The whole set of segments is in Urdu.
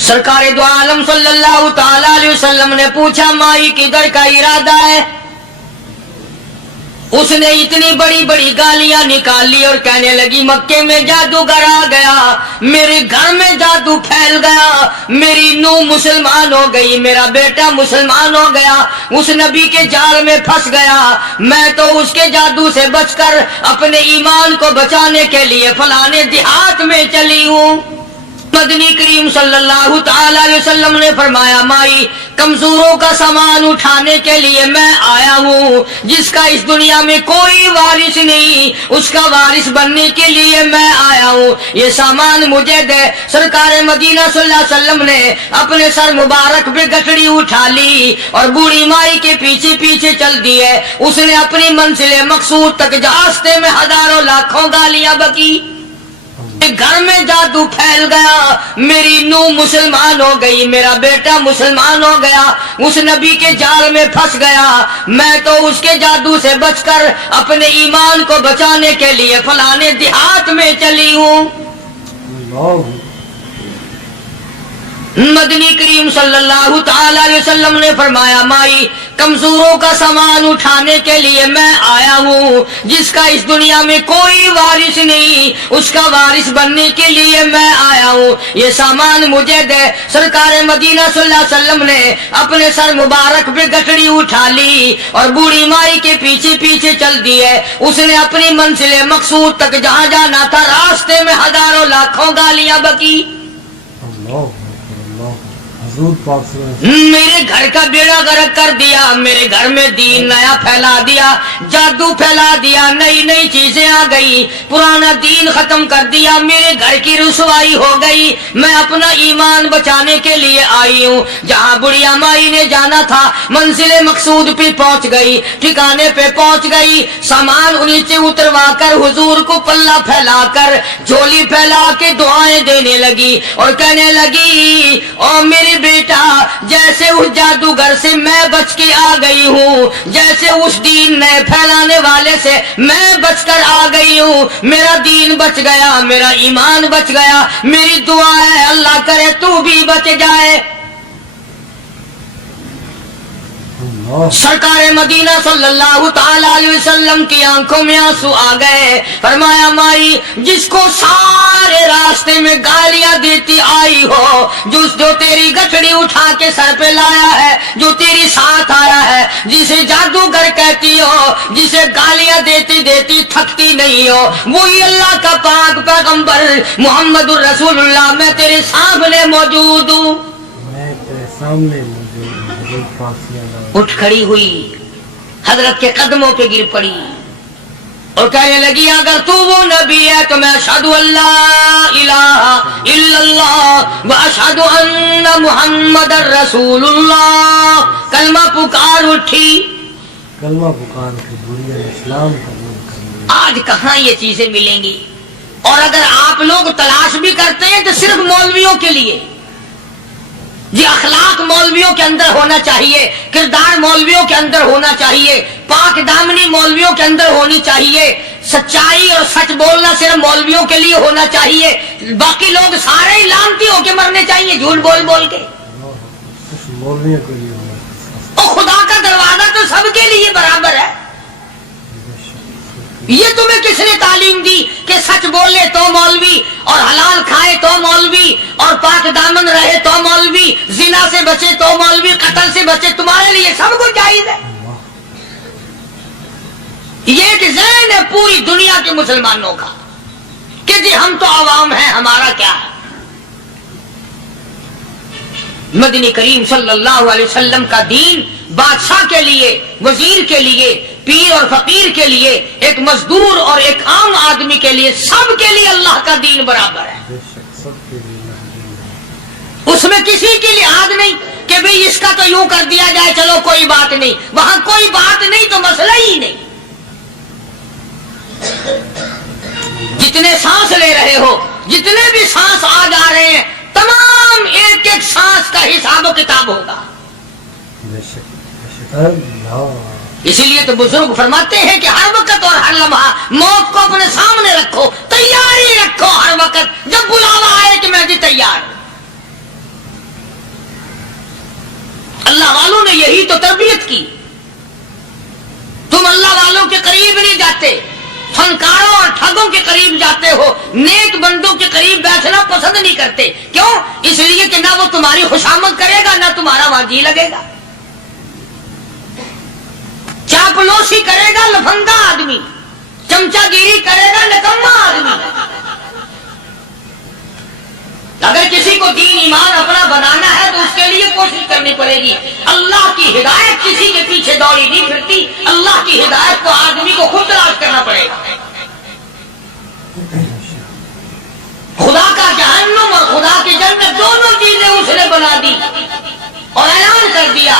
سرکار دو عالم صلی اللہ تعالی علیہ وسلم نے پوچھا مائی کدھر کا ارادہ ہے؟ اس نے اتنی بڑی بڑی گالیاں نکال لی اور کہنے لگی مکے میں جادوگر آ گیا، میرے گھر میں جادو پھیل گیا، میری نوح مسلمان ہو گئی، میرا بیٹا مسلمان ہو گیا، اس نبی کے جال میں پھنس گیا، میں تو اس کے جادو سے بچ کر اپنے ایمان کو بچانے کے لیے فلانے دیہات میں چلی ہوں۔ مدنی کریم صلی اللہ تعالی علیہ وسلم نے فرمایا مائی کمزوروں کا سامان اٹھانے کے لیے میں آیا ہوں، جس کا اس دنیا میں کوئی وارث نہیں اس کا وارث بننے کے لیے میں آیا ہوں، یہ سامان مجھے دے۔ سرکار مدینہ صلی اللہ علیہ وسلم نے اپنے سر مبارک پہ گٹڑی اٹھا لی اور بوڑھی مائی کے پیچھے پیچھے چل دیے۔ اس نے اپنی منزل مقصود تک راستے میں ہزاروں لاکھوں گالیاں بکی، گھر میں جادو پھیل گیا، میری نوح مسلمان ہو گئی، میرا بیٹا مسلمان ہو گیا، اس نبی کے جال میں پھنس گیا، میں تو اس کے جادو سے بچ کر اپنے ایمان کو بچانے کے لیے فلانے دیہات میں چلی ہوں۔ مدنی کریم صلی اللہ تعالی علیہ وسلم نے فرمایا مائی کمزوروں کا سامان اٹھانے کے لیے میں آیا ہوں، جس کا اس دنیا میں کوئی وارث نہیں اس کا وارث بننے کے لیے میں آیا ہوں، یہ سامان مجھے دے۔ سرکار مدینہ صلی اللہ علیہ وسلم نے اپنے سر مبارک پہ گٹڑی اٹھا لی اور بوڑھی مائی کے پیچھے پیچھے چل دیے۔ اس نے اپنی منزل مقصود تک جہاں جانا تھا راستے میں ہزاروں لاکھوں گالیاں بکی۔ میرے گھر کا بیڑا غرق کر دیا، میرے گھر میں دین نیا پھیلا دیا، جادو پھیلا دیا، نئی نئی چیزیں آ گئی، پرانا دین ختم کر دیا، میرے گھر کی رسوائی ہو گئی، میں اپنا ایمان بچانے کے لیے آئی ہوں۔ جہاں بڑھیا مائی نے جانا تھا منزل مقصود پہ پہنچ گئی، ٹھکانے پہ پہنچ گئی، سامان نیچے اتروا کر حضور کو پلہ پھیلا کر جھولی پھیلا کے دعائیں دینے لگی اور کہنے لگی او میرے بیٹا جیسے اس جادوگر سے میں بچ کے آ گئی ہوں، جیسے اس دین نئے پھیلانے والے سے میں بچ کر آ گئی ہوں، میرا دین بچ گیا، میرا ایمان بچ گیا، میری دعا ہے اللہ کرے تو بھی بچ جائے۔ سرکار مدینہ صلی اللہ تعالی علیہ وسلم کی آنکھوں میں آنسو آ گئے، فرمایا مائی جس کو سارے راستے میں گالیاں دیتی آئی ہو، جو تیری گٹھڑی اٹھا کے سر پہ لایا ہے، جو تیری ساتھ آیا ہے، جسے جادوگر کہتی ہو، جسے گالیاں دیتی دیتی تھکتی نہیں ہو، وہی اللہ کا پاک پیغمبر محمد الرسول اللہ، میں تیرے سامنے موجود ہوں۔ میں تیرے سامنے موجود ہوں۔ اٹھ کھڑی ہوئی، حضرت کے قدموں پہ گر پڑی اور کہنے لگی اگر تو وہ نبی ہے تو میں اشہد اللہ الہ الا اللہ و اشہد ان محمد رسول اللہ۔ کلمہ پکار اٹھی، کلمہ پکار کے بڑھیا اسلام قبول کر لیا۔ آج کہاں یہ چیزیں ملیں گی؟ اور اگر آپ لوگ تلاش بھی کرتے ہیں تو صرف مولویوں کے لیے، یہ اخلاق مولویوں کے اندر ہونا چاہیے، کردار مولویوں کے اندر ہونا چاہیے، پاک دامنی مولویوں کے اندر ہونی چاہیے، سچائی اور سچ بولنا صرف مولویوں کے لیے ہونا چاہیے، باقی لوگ سارے ہی لانتی ہو کے مرنے چاہیے جھوٹ بول بول کے۔ مولویوں کے لیے اور خدا کا دروازہ تو سب کے لیے برابر ہے۔ یہ تمہیں کس نے تعلیم دی کہ سچ بولے تو مولوی، اور حلال کھائے تو مولوی، اور پاک دامن رہے تو مولوی، زنا سے بچے تو مولوی، قتل سے بچے، تمہارے لیے سب کچھ جائز ہے۔ یہ ایک ذہن ہے پوری دنیا کے مسلمانوں کا کہ جی ہم تو عوام ہیں، ہمارا کیا ہے۔ مدنی کریم صلی اللہ علیہ وسلم کا دین بادشاہ کے لیے، وزیر کے لیے، پیر اور فقیر کے لیے، ایک مزدور اور ایک عام آدمی کے لیے، سب کے لیے اللہ کا دین برابر ہے۔ اس میں کسی کی لحاظ نہیں کہ بھئی اس کا تو یوں کر دیا جائے چلو کوئی بات نہیں، وہاں کوئی بات نہیں تو مسئلہ ہی نہیں۔ جتنے سانس لے رہے ہو، جتنے بھی سانس آ جا رہے ہیں، تمام ایک ایک سانس کا حساب و کتاب ہوگا۔ اسی لیے تو بزرگ فرماتے ہیں کہ ہر وقت اور ہر لمحہ موت کو اپنے سامنے رکھو، تیاری رکھو ہر وقت، جب بلاوا آئے کہ میں بھی تیار ہوں۔ تو تربیت کی. تم اللہ والوں کے قریب نہیں جاتے, فنکاروں اور ٹھگوں کے قریب جاتے ہو, نیک بندوں کے قریب بیٹھنا پسند نہیں کرتے. کیوں؟ اس لیے کہ نہ وہ تمہاری خوشامد کرے گا, نہ تمہارا وہاں جی لگے گا. چاپلوسی کرے گا لفنگا آدمی, چمچا گیری کرے گا نکما آدمی. اگر کسی کو دین ایمان اپنا بنانا ہے تو اس کے لیے کوشش کرنی پڑے گی. اللہ کی ہدایت کسی کے پیچھے دوڑی نہیں پھرتی, اللہ کی ہدایت کو آدمی کو خود تلاش کرنا پڑے گا. خدا کا جہنم اور خدا کی جنت دونوں چیزیں اس نے بنا دی اور اعلان کر دیا,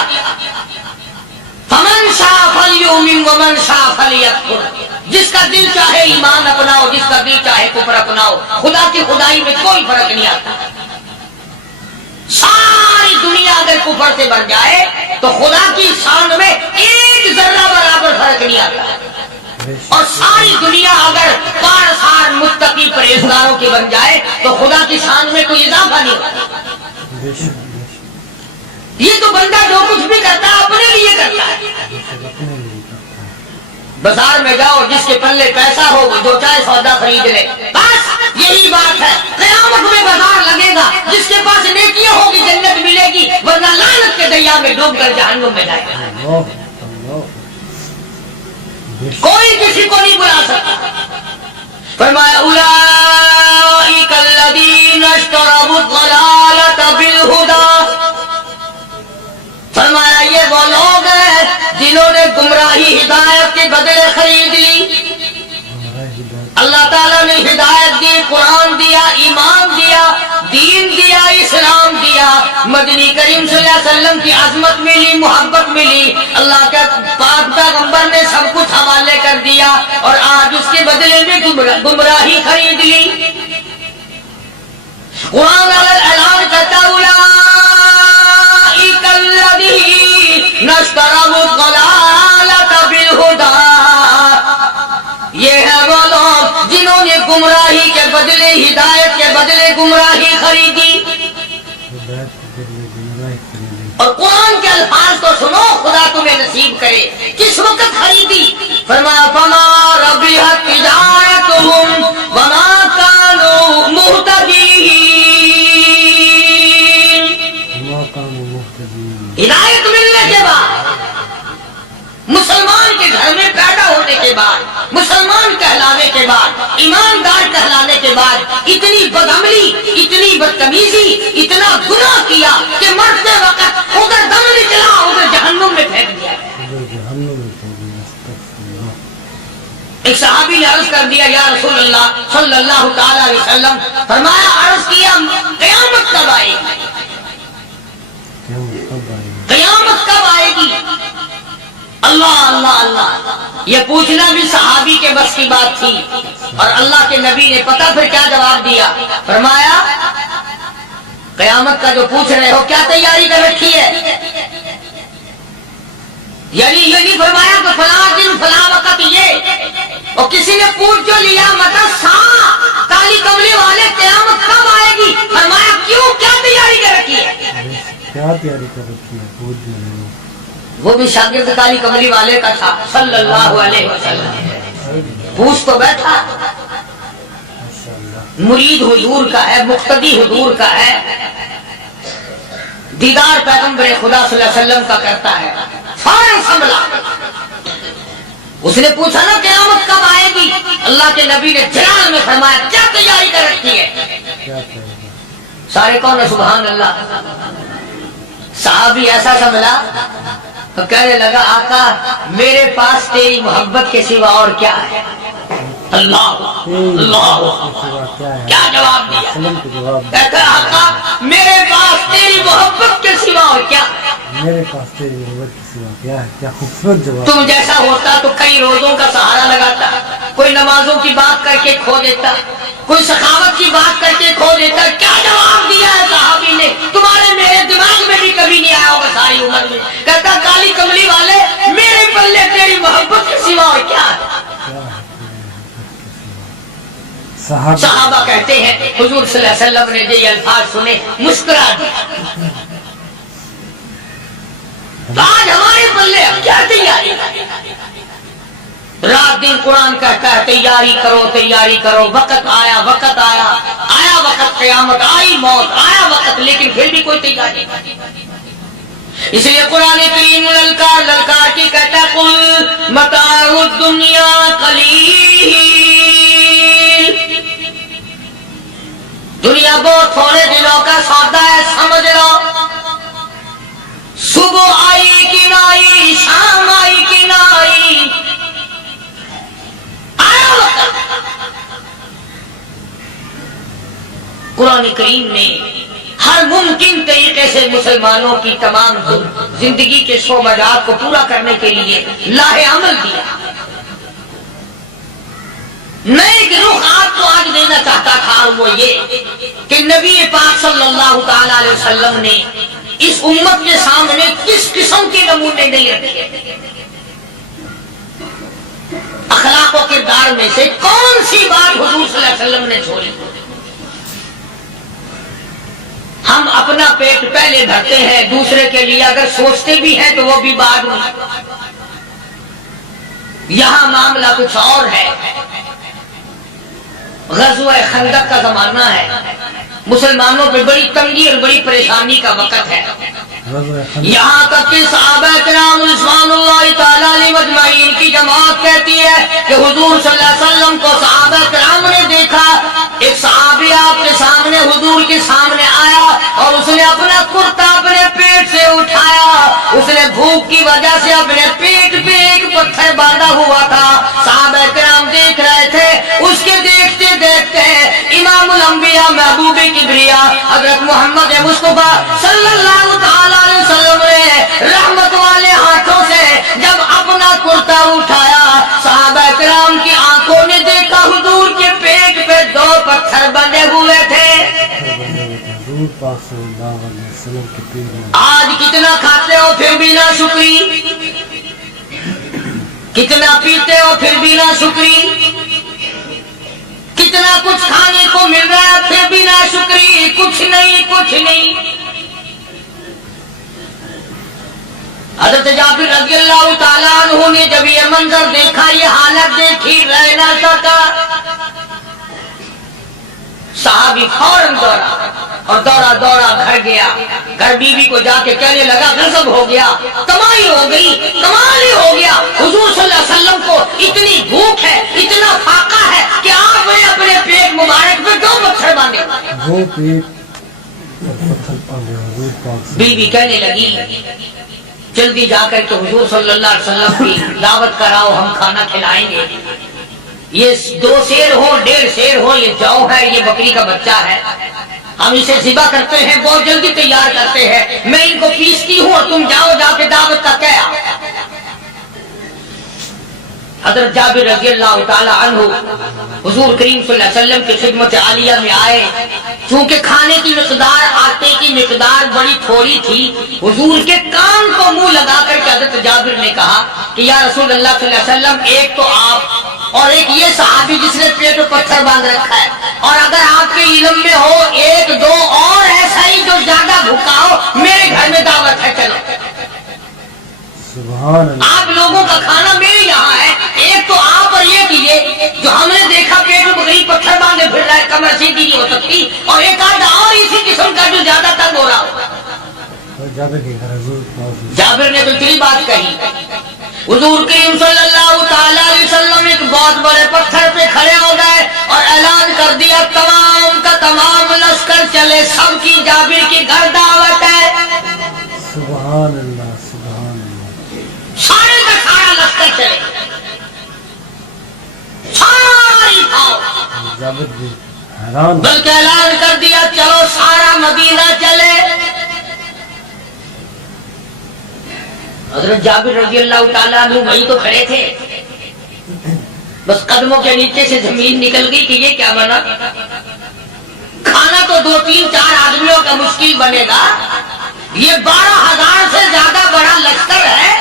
فمن شاء فلیؤمن ومن شاء فلیکفر. جس کا دل چاہے ایمان اپناؤ, جس کا دل چاہے کفر اپناؤ. خدا کی خدائی میں کوئی فرق نہیں آتا. ساری دنیا اگر کفر سے بن جائے تو خدا کی شان میں ایک ذرہ برابر فرق نہیں آتا. اور ساری دنیا اگر پارسان متقی پرہیزگاروں کی بن جائے تو خدا کی شان میں کوئی اضافہ نہیں ہوتا. یہ تو بندہ جو کچھ بھی کرتا ہے اپنے لیے کرتا ہے. بازار میں جاؤ, جس کے پلے پیسہ ہو وہ جو چاہے سودا خرید لے, بس یہی بات ہے. قیامت میں بازار لگے گا, جس کے پاس نیکیاں ہوگی جنت ملے گی, ورنہ لعنت کے دریا میں ڈوب کر جہنم میں جائے گا. کوئی کسی کو نہیں بلا سکتا. فرمایا اولئک الذین اشتروا الضلالۃ بالہدی. فرمایا یہ وہ لوگ ہیں جنہوں نے گمراہی ہدایت کے بدلے خرید لی. اللہ تعالیٰ نے ہدایت دی, قرآن دیا, ایمان دیا, دین دیا, اسلام دیا, مدنی کریم صلی اللہ علیہ وسلم کی عظمت ملی, محبت ملی, اللہ کے پاک پیغمبر نے سب کچھ حوالے کر دیا, اور آج اس کے بدلے میں گمراہی خرید لی. قرآن اعلان کرتا اولئک الذین اشتروا الضلالۃ بالہدی. یہ ہے وہ لوگ جنہوں نے گمراہی کے بدلے ہدایت کے بدلے گمراہی خریدی. اور قرآن کے الفاظ تو سنو, خدا تمہیں نصیب کرے. کس وقت خریدی؟ فرمایا فما ربحت تجارتهم وما كانوا مهتدين. ہدایت ملنے کے بعد, مسلمان کے گھر میں پیدا ہونے کے بعد, مسلمان کہلانے کے بعد, ایماندار کہلانے کے بعد اتنی بدعملی, اتنی بدتمیزی, اتنا گناہ کیا کہ مرتے وقت ادھر دم نکلا, ادھر جہنم میں پھینک دیا. ایک صحابی نے عرض کر دیا یا رسول اللہ صلی اللہ تعالی علیہ وسلم, فرمایا عرض کیا قیامت کب آئے گی؟ قیامت کب آئے گی؟ اللہ اللہ اللہ. یہ پوچھنا بھی صحابی کے بس کی بات تھی, اور اللہ کے نبی نے پتہ پھر کیا جواب دیا. فرمایا قیامت کا جو پوچھ رہے ہو کیا تیاری کر رکھی ہے؟ یعنی یہ نہیں فرمایا کہ فلاں دن فلاں وقت یہ, اور کسی نے پوچھ جو لیا متا سا کالی کملی والے قیامت کب آئے گی؟ فرمایا کیوں, کیا تیاری کر رکھی ہے؟ کیا تیاری کر رکھی ہے؟ وہ بھی شاگرد کالی کملی والے کا تھا صلی اللہ علیہ وسلم. پوچھ تو بیٹھا, مرید حضور کا ہے, مقتدی حضور کا ہے, دیدار پیغمبر خدا صلی اللہ علیہ وسلم کا کرتا ہے. فوراً سنبھلا. اس نے پوچھا نا قیامت کب آئے گی؟ اللہ کے نبی نے جلال میں فرمایا کیا تیاری کر رکھی ہے؟ سارے کون سبحان اللہ. صحابی ایسا سنبھلا تو کہنے لگا آقا میرے پاس تیری محبت کے سوا اور کیا ہے؟ اللہ اللہ, کیا جواب دیا؟ کہتا آقا میرے پاس تیری محبت کے سوا اور کیا ہے؟ میرے پاس تیری محبت کے سوا کیا ہے؟ کیا خوبصورت جواب. تم جیسا ہوتا تو کئی روزوں کا سہارا لگاتا, کوئی نمازوں کی بات کر کے کھو دیتا, کوئی سخاوت کی بات کر کے کھو دیتا. کیا جواب دیا ہے صحابی نے؟ تمہارے میرے دماغ میں بھی کبھی نہیں آیا ہوگا ساری عمر میں. کہتا کالی کملی والے میرے پلے تیری محبت کے سوا اور کیا ہے؟ صحابہ کہتے ہیں حضور صلی اللہ علیہ وسلم نے یہ الفاظ سنے مسکرا دیا. تو آج ہمارے پلے کیا تیاری؟ رات دن قرآن کہتا ہے تیاری کرو تیاری کرو، وقت آیا وقت آیا، آیا وقت قیامت، آئی موت، آیا وقت، لیکن پھر بھی کوئی تیاری نہیں۔ اس لیے قرآن کریم للکار للکار کی کہتا ہے قل متاع الدنیا قلیل، دنیا بہت تھوڑے دنوں کا سودا ہے، سمجھ لو۔ صبح آئی کہ نہ آئی، شام آئی کہ نہ آئی، آیا وقت۔ قرآن کریم نے ہر ممکن طریقے سے مسلمانوں کی تمام زندگی کے شعبات کو پورا کرنے کے لیے لاہ عمل دیا۔ میں ایک رخ آپ کو آج دینا چاہتا تھا، اور وہ یہ کہ نبی پاک صلی اللہ تعالی علیہ وسلم نے اس امت کے سامنے کس قسم کے نمونے نہیں رکھے، اخلاق و کردار میں سے کون سی بات حضور صلی اللہ علیہ وسلم نے چھوڑی؟ ہم اپنا پیٹ پہلے بھرتے ہیں، دوسرے کے لیے اگر سوچتے بھی ہیں تو وہ بھی بعد میں۔ یہاں معاملہ کچھ اور ہے۔ غزوہ خندق کا زمانہ ہے، مسلمانوں پہ بڑی تنگی اور بڑی پریشانی کا وقت ہے، یہاں تک کہ صحابہ کرام رضوان اللہ تعالی علیہم اجمعین کی جماعت کہتی ہے کہ حضور صلی اللہ علیہ وسلم کو صحابہ کرام نے دیکھا، ایک صحابی آپ کے سامنے حضور کے سامنے آیا اور اس نے اپنا کرتا اپنے پیٹ سے اٹھایا، اس نے بھوک کی وجہ سے اپنے پیٹ پہ ایک پتھر باندھا ہوا تھا، صحابہ کرام دیکھ رہے تھے، اس کے دیکھتے دیکھتے امام الانبیاء محبوب کبریا حضرت محمد مصطفیٰ صلی اللہ تعالی علیہ وسلم نے رحمت والے ہاتھوں سے جب اپنا کرتا اٹھایا، صحابہ کرام کی آنکھوں نے دیکھا حضور کے پیٹ پہ دو پتھر بندھے ہوئے تھے۔ آج کتنا کھاتے ہو پھر بھی نہ شکری، کتنا پیتے ہو پھر بھی نہ شکری، کتنا کچھ کھانے کو مل رہا ہے پھر بھی نہ شکری، کچھ نہیں کچھ نہیں۔ حضرت جابر رضی اللہ تعالیٰ عنہ نے جب یہ منظر دیکھا، یہ حالت دیکھی، رہ نہ سکا، صحابی فوراً دوڑا اور دوڑا دوڑا گھر گیا، گھر بیوی کو جا کے کہنے لگا غضب ہو گیا، کمائی ہو گئی، کمال ہی ہو گیا، حضور صلی اللہ علیہ وسلم کو اتنی بھوک ہے، اتنا فاقہ ہے کہ آپ نے اپنے پیٹ مبارک پہ دو پتھر باندھے۔ وہ پیٹ پتھر باندھے حضور پاک۔ بیوی کہنے لگی جلدی جا کر کے حضور صلی اللہ علیہ وسلم کی دعوت کراؤ، ہم کھانا کھلائیں گے۔ یہ 2 سیر ہو 1.5 سیر ہو، یہ جو ہے یہ بکری کا بچہ ہے، ہم اسے ذبح کرتے ہیں، بہت جلدی تیار کرتے ہیں، میں ان کو پیستی ہوں اور تم جاؤ جا کے دعوت کا کیا۔ حضرت جابر رضی اللہ تعالی عنہ حضور کریم صلی اللہ علیہ وسلم کی خدمت عالیہ میں آئے، چونکہ کھانے کی مقدار، آٹے کی مقدار بڑی تھوڑی تھی، حضور کے کان کو منہ لگا کر کے حضرت جابر نے کہا کہ یا رسول اللہ صلی اللہ علیہ وسلم، ایک تو آپ اور ایک یہ صحابی جس نے پیٹ پہ پتھر باندھ رکھا ہے، اور اگر آپ کے علم میں ہو 1-2 اور ایسا ہی جو زیادہ بھوکا ہو، میرے گھر میں دعوت ہے، چلو۔ سبحان اللہ۔ آپ لوگوں کا کھانا میرے یہاں ہے، ایک تو آپ اور یہ کیجیے جو ہم نے دیکھا پیٹ میں بکری پتھر باندھے پھر رہا ہے، کمر سیدھی نہیں ہو سکتی، اور ایک آدھا اور اسی قسم کا جو زیادہ تنگ ہو رہا ہو۔ جابر نے تو اتنی بات کہی، حضور کریم صلی اللہ تعالی علیہ وسلم ایک بہت بڑے پتھر پہ کھڑے ہو گئے اور اعلان کر دیا تمام کا تمام لشکر چلے، سب کی جابر کی گھر دعوت ہے۔ سبحان اللہ سبحان اللہ۔ سارے کا سارا لشکر چلے، ساری فوج، جابر بھی حیران، بلکہ اعلان کر دیا چلو سارا مدینہ چلے۔ حضرت جابر رضی اللہ تعالیٰ عنہ وہیں تو کھڑے تھے، بس قدموں کے نیچے سے زمین نکل گئی کہ یہ کیا بنا، کھانا تو 2-3-4 آدمیوں کا مشکل بنے گا، یہ 12,000 سے زیادہ بڑا لشکر ہے،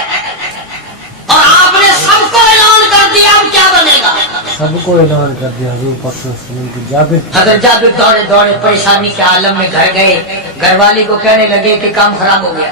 اور آپ نے سب کو اعلان کر دیا، اب کیا بنے گا؟ سب کو اعلان کر دیا حضور پاک صلی اللہ علیہ وسلم کی۔ جابر حضرت جابر دوڑے دوڑے پریشانی کے عالم میں گھر گئے، گھر والی کو کہنے لگے کہ کام خراب ہو گیا،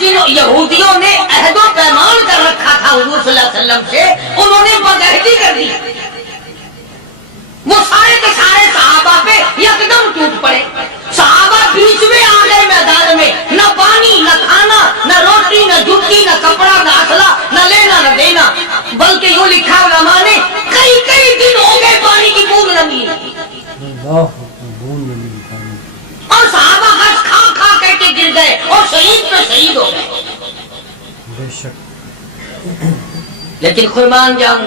جنہوں یہودیوں نے عہد و پیمان کر رکھا تھا حضور صلی اللہ علیہ وسلم سے، انہوں نے بدعہدی کر دی، وہ سارے کے سارے صحابہ پہ یکدم ٹوٹ پڑے. صحابہ بیچ میں آ گئے میدان میں، نہ پانی نہ کھانا نہ روٹی نہ جوتی نہ کپڑا نہ اسلحہ نہ لینا نہ دینا، بلکہ یوں لکھا علماء نے کئی کئی دن ہو گئے پانی کی بوند نہ ملی، اور صحابہ ہنس کھا کھا کر کے گر گئے اور شہید پہ شہید ہو گئے. بے شک. لیکن قربان جاؤں،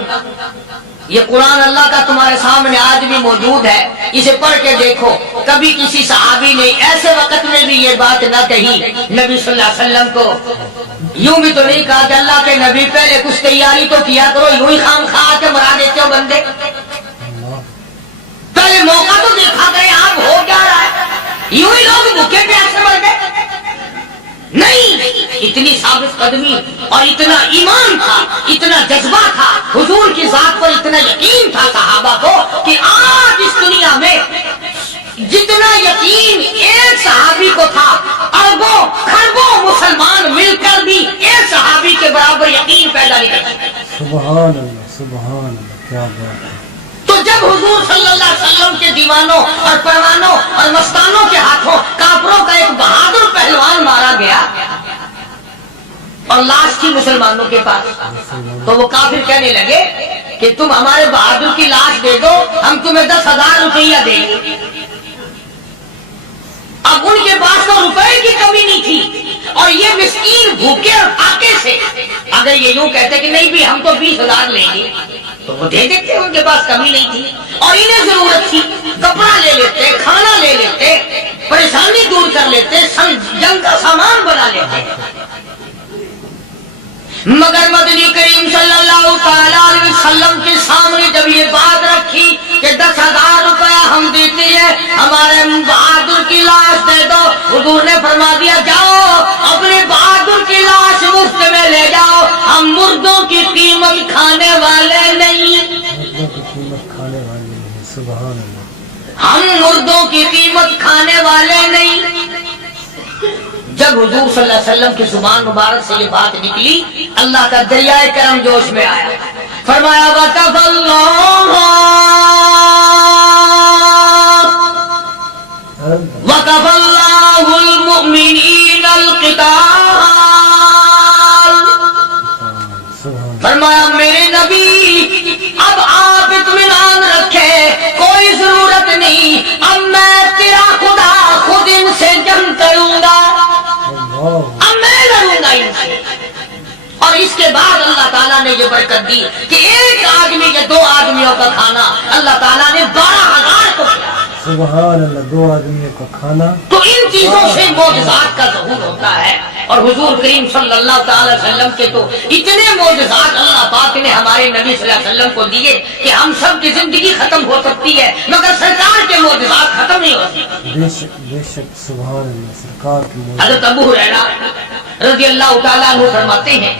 یہ قرآن اللہ کا تمہارے سامنے آج بھی موجود ہے، اسے پڑھ کے دیکھو. کبھی کسی صحابی نے ایسے وقت میں بھی یہ بات نہ کہی نبی صلی اللہ علیہ وسلم کو، یوں بھی تو نہیں کہا کہ اللہ کے نبی پہلے کچھ تیاری تو کیا کرو، یوں ہی خام خواہ کے مرا دیتے ہو بندے، پہلے موقع تو دیکھا کرے آپ ہو کیا رہا ہے، یوں ہی لوگ بھوکے پیاسے مر گئے. نہیں، اتنی ثابت قدمی اور اتنا ایمان تھا، اتنا جذبہ تھا، حضور کی ذات پر اتنا یقین تھا صحابہ کو کہ آج اس دنیا میں جتنا یقین ایک صحابی کو تھا، اربوں خربوں مسلمان مل کر بھی ایک صحابی کے برابر یقین پیدا نہیں کر سکتے. سبحان اللہ سبحان اللہ، کیا بات ہے. تو جب حضور صلی اللہ علیہ وسلم کے دیوانوں اور پروانوں اور مستانوں کے ہاتھوں کافروں کا ایک بہادر پہلوان مارا گیا اور لاش تھی مسلمانوں کے پاس، تو وہ کافر کہنے لگے کہ تم ہمارے بہادر کی لاش دے دو، ہم تمہیں 10,000 روپیہ دیں گے. اب ان کے پاس تو روپے کی کمی نہیں تھی، اور یہ مسکین بھوکے اور پاکے سے اگر یہ یوں کہتے کہ نہیں بھی ہم تو 20,000 لیں گے تو وہ دے دیتے، ان کے پاس کمی نہیں تھی. اور انہیں ضرورت تھی، کپڑا لے لیتے، کھانا لے لیتے، پریشانی دور کر لیتے، جنگ کا سامان بنا لیتے. مگر مدنی کریم صلی اللہ تعالی علیہ وسلم کے سامنے جب یہ بات رکھی کہ 10,000 روپیہ ہم دیتے ہیں، ہمارے بہادر کی لاش دے دو، حضور نے فرما دیا جاؤ اپنے بہادر کی لاش مفت میں لے جاؤ، ہم مردوں کی قیمت کھانے والے نہیں، مردوں کی قیمت کھانے والے نہیں. سبحان اللہ. ہم مردوں کی قیمت کھانے والے نہیں. جب حضور صلی اللہ علیہ وسلم کی زبان مبارک سے یہ بات نکلی، اللہ کا دریائے کرم جوش میں آیا، فرمایا وَكَفَ اللَّهُ الْمُؤْمِنِينَ الْقِتَالَ. فرمایا میرے نبی اب آپ اطمینان رکھے، کوئی ضرورت نہیں، اب میں تیرا خدا خود ان سے جنگ کروں گا، اب میں لڑوں گا ان سے. اور اس کے بعد اللہ تعالیٰ نے یہ برکت دی کہ ایک آدمی یا 2 آدمیوں کا کھانا اللہ تعالیٰ نے 12,000 کو کیا. سبحان اللہ. 2 آدمیوں کا کھانا. تو ان چیزوں سے معجزات کا ظہور ہوتا ہے. اور حضور کریم صلی اللہ تعالی وسلم کے تو اتنے معجزات اللہ پاک نے ہمارے نبی صلی اللہ علیہ وسلم کو دیے کہ ہم سب کی زندگی ختم ہو سکتی ہے مگر سرکار کے معجزات ختم نہیں ہو سکتے. بے شک بے شک. سبحان اللہ. سرکار کی معجزات. حضرت ابو ہریرہ رضی اللہ تعالیٰ عنہ فرماتے ہیں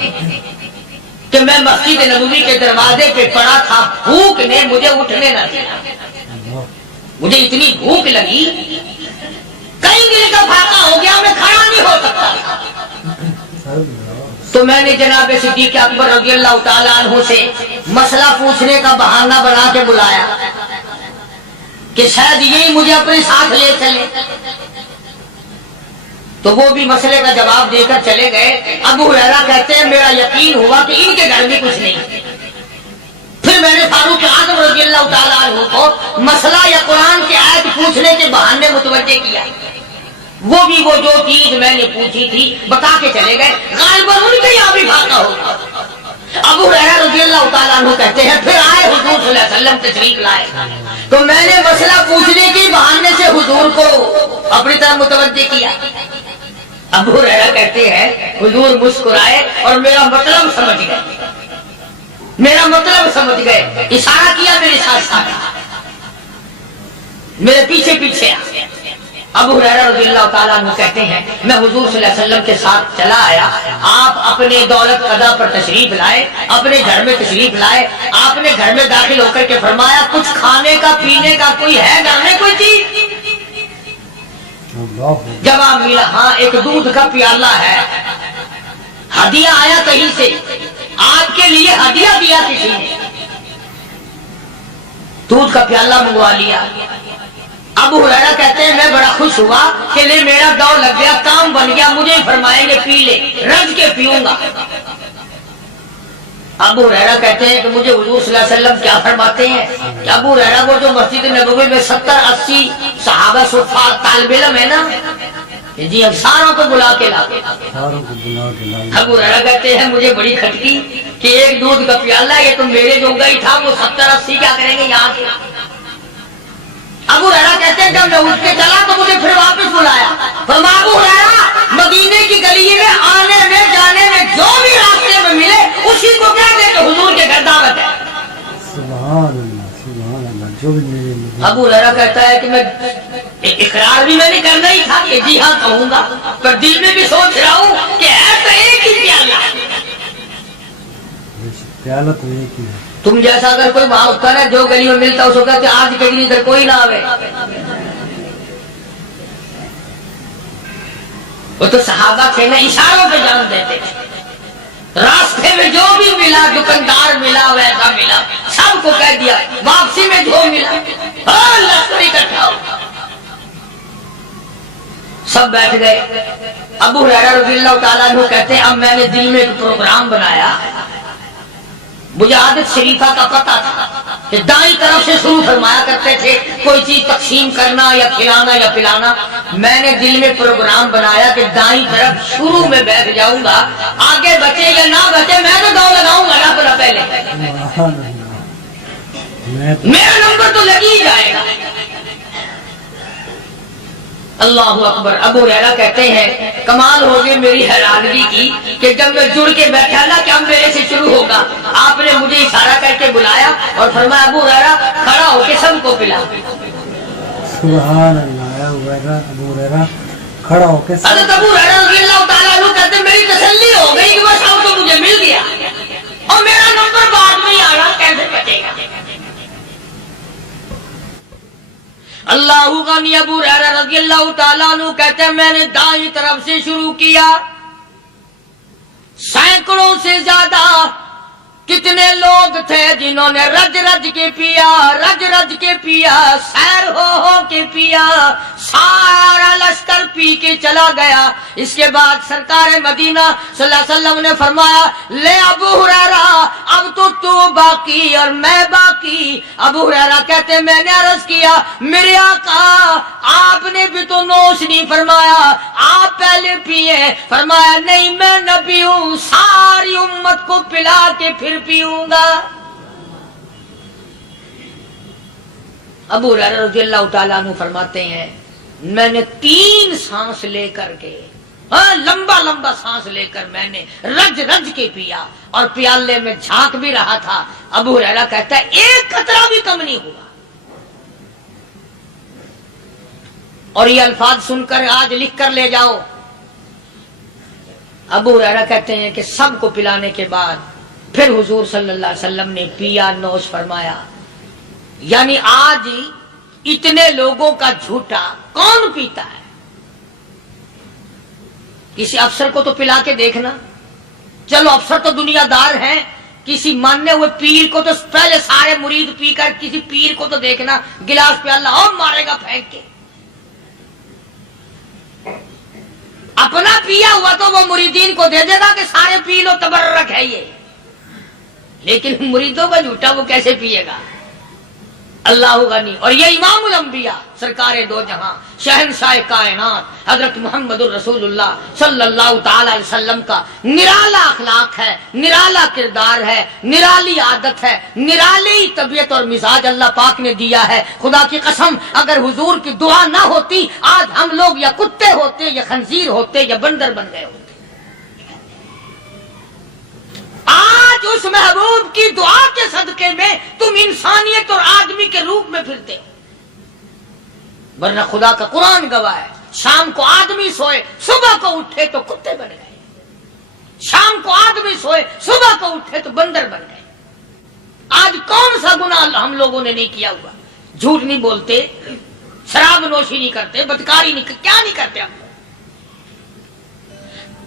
کہ میں مسجد نبوی کے دروازے پہ پڑا تھا، بھوک نے مجھے اٹھنے نہ دیا، مجھے اتنی بھوک لگی، کئی دن کا پھاقا ہو گیا، میں کھڑا نہیں ہو سکتا. تو میں نے جناب صدیق اکبر رضی اللہ تعالیٰ عنہ سے مسئلہ پوچھنے کا بہانہ بنا کے بلایا کہ شاید یہی مجھے اپنے ساتھ لے چلے. تو وہ بھی مسئلے کا جواب دے کر چلے گئے. ابو ہریرہ کہتے ہیں میرا یقین ہوا کہ ان کے گھر میں کچھ نہیں. پھر میں نے فاروق اعظم رضی اللہ تعالیٰ عنہ کو مسئلہ یا قرآن کی آیت پوچھنے کے بہانے متوجہ کیا، وہ بھی وہ جو چیز میں نے پوچھی تھی بتا کے چلے گئے. غالباً ان کے یہاں بھی بھاگا ہوگا. ابو ہریرہ رضی اللہ تعالیٰ عنہ کہتے ہیں پھر آئے حضور صلی اللہ علیہ وسلم تشریف لائے، تو میں نے مسئلہ پوچھنے کے بہانے سے حضور کو اپنی طرف متوجہ کیا. ابو ہریرہ کہتے ہیں حضور مسکرائے اور میرا مطلب سمجھ گئے، میرا مطلب سمجھ گئے، اشارہ کیا میرے ساتھ ساتھ، میرے پیچھے پیچھے. ابو ہریرہ رضی اللہ تعالیٰ عنہ کہتے ہیں میں حضور صلی اللہ علیہ وسلم کے ساتھ چلا آیا، آپ اپنے دولت قضا پر تشریف لائے، اپنے گھر میں تشریف لائے، آپ نے گھر میں داخل ہو کر کے فرمایا کچھ کھانے کا پینے کا کوئی ہے گھر میں کوئی چیز؟ جواب ملا ہاں ایک دودھ کا پیالہ ہے. ہدیہ آیا کہیں سے، آپ کے لیے ہدیہ دیا کسی نے، دودھ کا پیالہ منگوا لیا۔ ابو ہریرہ کہتے ہیں میں بڑا خوش ہوا کہ لے میرا دوڑ لگ گیا، کام بن گیا، مجھے فرمائیں گے پی لے، رج کے پیوں گا۔ ابو ہریرہ کہتے ہیں کہ مجھے حضور صلی اللہ علیہ وسلم کیا فرماتے ہیں کہ ابو ہریرہ کو جو مسجد نبوی میں 70-80 صحابہ صفات طالب علم ہے نا، کہ جی ہم ساروں کو بلا کے لا، ابو ہریرہ کہتے ہیں مجھے بڑی کھٹکی کہ ایک دودھ کا پیالہ یہ تو میرے جوگا ہی تھا، وہ 70-80 کیا کریں گے یہاں سے۔ ابو ہریرہ کہتے ہیں جب میں اٹھ کے چلا تو مجھے پھر واپس بلایا، فرمایا ابو ہریرہ مدینے کی گلی میں آنے میں جانے میں جو بھی راستے میں ملے اسی کو کہہ دے کہ حضور کے گھر دعوت ہے۔ سبحان اللہ، جو بھی میرے ابو ہریرہ کہتا ہے کہ میں اقرار بھی میں نے کرنا ہی تھا کہ جی ہاں کہوں گا، پر دل میں بھی سوچ رہا ہوں کہ ہے تو ایک ہی پیالہ، پیالہ تو ایک ہی ہے۔ تم جیسا اگر کوئی وہاں ہوتا ہے جو گلی میں ملتا اس کو کہتے آج کے دن ادھر کوئی نہ آوے۔ وہ تو صحابہ تھے نا، اشاروں پہ جان دیتے تھے، راستے میں جو بھی ملا، دکاندار ملا ویسا ملا، سب کو کہہ دیا، واپسی میں جو ملا لشکر اکٹھا ہو۔ سب بیٹھ گئے۔ ابو ہریرہ رضی اللہ تعالیٰ عنہ کہتے ہیں اب میں نے دل میں ایک پروگرام بنایا، مجھے عادت شریفہ کا پتہ تھا کہ دائیں طرف سے شروع فرمایا کرتے تھے کوئی چیز تقسیم کرنا یا کھلانا یا پلانا، میں نے دل میں پروگرام بنایا کہ دائیں طرف شروع میں بیٹھ جاؤں گا، آگے بچے یا نہ بچے میں تو دوڑ لگاؤں گا نا پہلے پہلے، میرا نمبر تو لگ ہی جائے گا۔ اللہ اکبر۔ ابو ہریرہ کہتے ہیں کمال ہو گئی میری حیرانگی کی کہ جب میں جڑ کے بیٹھا نا کہ اب میرے سے شروع ہوگا، آپ نے مجھے اشارہ کر کے بلایا اور فرمایا ابو ہریرہ کھڑا ہو کے سب کو پلا۔ سبحان اللہ، ابو ہریرہ کھڑا ہو کے حضرت ابو ہریرہ رضی اللہ تعالیٰ عنہ کہتے ہیں میری تسلی ہو گئی کہ بس اب تو مجھے مل گیا اور میرا نمبر بعد میں ہی آ رہا، کیسے بچے گا۔ اللہ غنی۔ ابو ہریرہ رضی اللہ تعالیٰ عنہ کہتے ہیں میں نے دائیں طرف سے شروع کیا، سینکڑوں سے زیادہ کتنے لوگ تھے جنہوں نے رج رج کے پیا، رج رج کے پیا، سیر ہو کے پیا، سارا لشکر پی کے چلا گیا۔ اس کے بعد سرکار مدینہ صلی اللہ علیہ وسلم نے فرمایا لے ابو ہریرہ اب تو باقی اور میں باقی۔ ابو ہریرہ کہتے ہیں میں نے عرض کیا میرے آقا آپ نے بھی تو نوش نہیں فرمایا، آپ پہلے پیے۔ فرمایا نہیں میں نہ پیوں، ساری امت کو پلا کے پھر پیوں گا۔ ابو ہریرہ رضی اللہ تعالیٰ عنہ فرماتے ہیں میں نے 3 سانس لے کر کے، لمبا لمبا سانس لے کر میں نے رج رج کے پیا اور پیالے میں جھانک بھی رہا تھا۔ ابو ہریرہ کہتا ہے ایک قطرہ بھی کم نہیں ہوا۔ اور یہ الفاظ سن کر آج لکھ کر لے جاؤ۔ ابو ہریرہ کہتے ہیں کہ سب کو پلانے کے بعد پھر حضور صلی اللہ علیہ وسلم نے پیا، نوش فرمایا۔ یعنی آج اتنے لوگوں کا جھوٹا کون پیتا ہے؟ کسی افسر کو تو پلا کے دیکھنا، چلو افسر تو دنیا دار ہیں، کسی ماننے ہوئے پیر کو تو پہلے سارے مرید پی کر کسی پیر کو تو دیکھنا گلاس پہ اللہ اور مارے گا پھینک کے، اپنا پیا ہوا تو وہ مریدین کو دے دے گا کہ سارے پی لو تبرک ہے یہ، لیکن مریدوں کا جھوٹا وہ کیسے پیے گا؟ اللہ غنی۔ اور یہ امام الانبیاء سرکار دو جہاں شہنشاہ کائنات حضرت محمد الرسول اللہ صلی اللہ تعالی علیہ وسلم کا نرالا اخلاق ہے، نرالا کردار ہے، نرالی عادت ہے، نرالی طبیعت اور مزاج اللہ پاک نے دیا ہے۔ خدا کی قسم اگر حضور کی دعا نہ ہوتی آج ہم لوگ یا کتے ہوتے یا خنزیر ہوتے یا بندر بن گئے ہوتے۔ آج اس محبوب کی دعا کے صدقے میں تم انسانیت اور آدمی کے روپ میں پھرتے، ورنہ خدا کا قرآن گواہ ہے شام کو آدمی سوئے صبح کو اٹھے تو کتے بن گئے، شام کو آدمی سوئے صبح کو اٹھے تو بندر بن گئے۔ آج کون سا گناہ ہم لوگوں نے نہیں کیا ہوا؟ جھوٹ نہیں بولتے، شراب نوشی نہیں کرتے، بدکاری نہیں، کیا نہیں کرتے ہم؟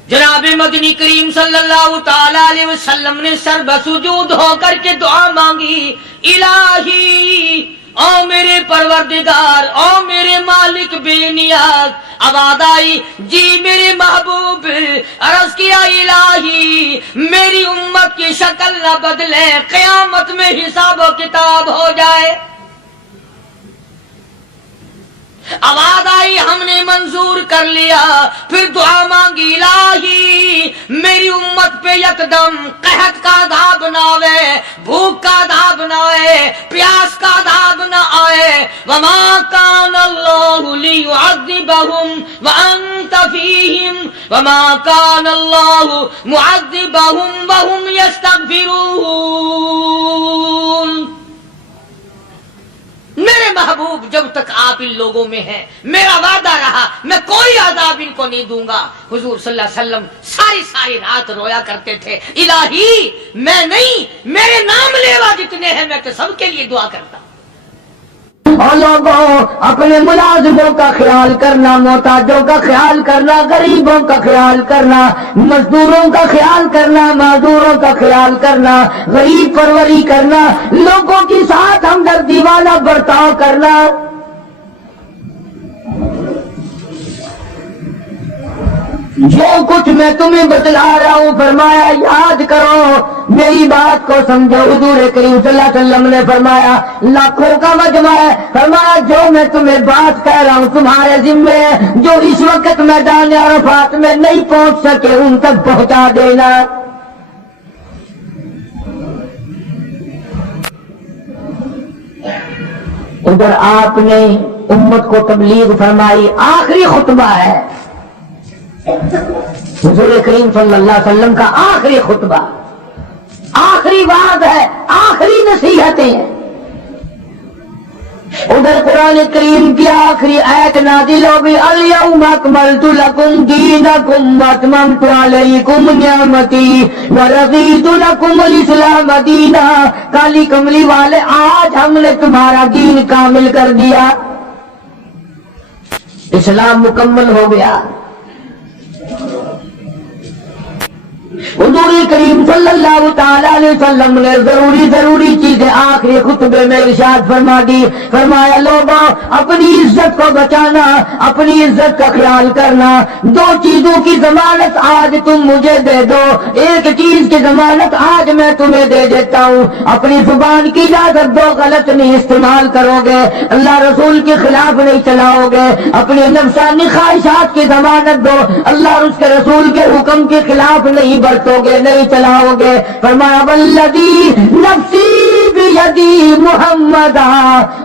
جناب مدنی کریم صلی اللہ تعالی علیہ وسلم نے سر بسجود ہو کر کے دعا مانگی، الہی او میرے پروردگار، او میرے مالک بے نیاز۔ آواز آئی جی میرے محبوب، عرض کیا الہی میری امت کی شکل نہ بدلے، قیامت میں حساب و کتاب ہو جائے۔ آواز آئی ہم نے منظور کر لیا، پھر دعا مانگی الہی میری امت پہ یکدم قحط کا عذاب نہ آئے، بھوک کا عذاب نہ آئے، پیاس کا عذاب نہ آئے۔ وما کان اللہ لیعذبہم وانت فیہم وما کان اللہ معذبہم وہم یستغفرون۔ میرے محبوب جب تک آپ ان لوگوں میں ہیں میرا وعدہ رہا میں کوئی عذاب ان کو نہیں دوں گا۔ حضور صلی اللہ علیہ وسلم ساری رات رویا کرتے تھے، الہی میں نہیں، میرے نام لیوا جتنے ہیں میں تو سب کے لیے دعا کرتا ہوں۔ اور لوگوں اپنے ملازموں کا خیال کرنا، محتاجوں کا خیال کرنا، غریبوں کا خیال کرنا، مزدوروں کا خیال کرنا، معذوروں کا خیال کرنا، غریب پروری کرنا، لوگوں کے ساتھ ہمدردی والا برتاؤ کرنا۔ جو کچھ میں تمہیں بتلا رہا ہوں فرمایا یاد کرو، میری بات کو سمجھو۔ حضور کریم صلی اللہ علیہ وسلم نے فرمایا لاکھوں کا مجمع ہے، فرمایا جو میں تمہیں بات کہہ رہا ہوں تمہارے ذمے ہے، جو اس وقت میدان عرفات میں نہیں پہنچ سکے ان تک پہنچا دینا۔ ادھر آپ نے امت کو تبلیغ فرمائی، آخری خطبہ ہے حضور کریم صلی اللہ علیہ وسلم کا، آخری خطبہ، آخری وعد ہے، آخری نصیحتیں ہیں۔ ادھر قرآن کریم کی آخری آیت نازل ہوگی، الیوم اکملت لکم دینکم واتممت علیکم نعمتی ورضیت لکم الاسلام دینا۔ کالی کملی والے آج ہم نے تمہارا دین کامل کر دیا، اسلام مکمل ہو گیا۔ حضور کریم صلی اللہ تعالی علیہ وسلم نے ضروری چیزیں آخری خطبے میں ارشاد فرما دی، فرمایا لوگوں اپنی عزت کو بچانا، اپنی عزت کا خیال کرنا۔ دو چیزوں کی ضمانت آج تم مجھے دے دو، ایک چیز کی ضمانت آج میں تمہیں دے دیتا ہوں، اپنی زبان کی اجازت دو، غلط نہیں استعمال کرو گے، اللہ رسول کے خلاف نہیں چلاؤ گے، اپنی نفسانی خواہشات کی ضمانت دو، اللہ اور اس کے رسول کے حکم کے خلاف نہیں برتو گے، نہیں چلاؤ گے۔ فرمایا والذی نفسی بیدی محمدا،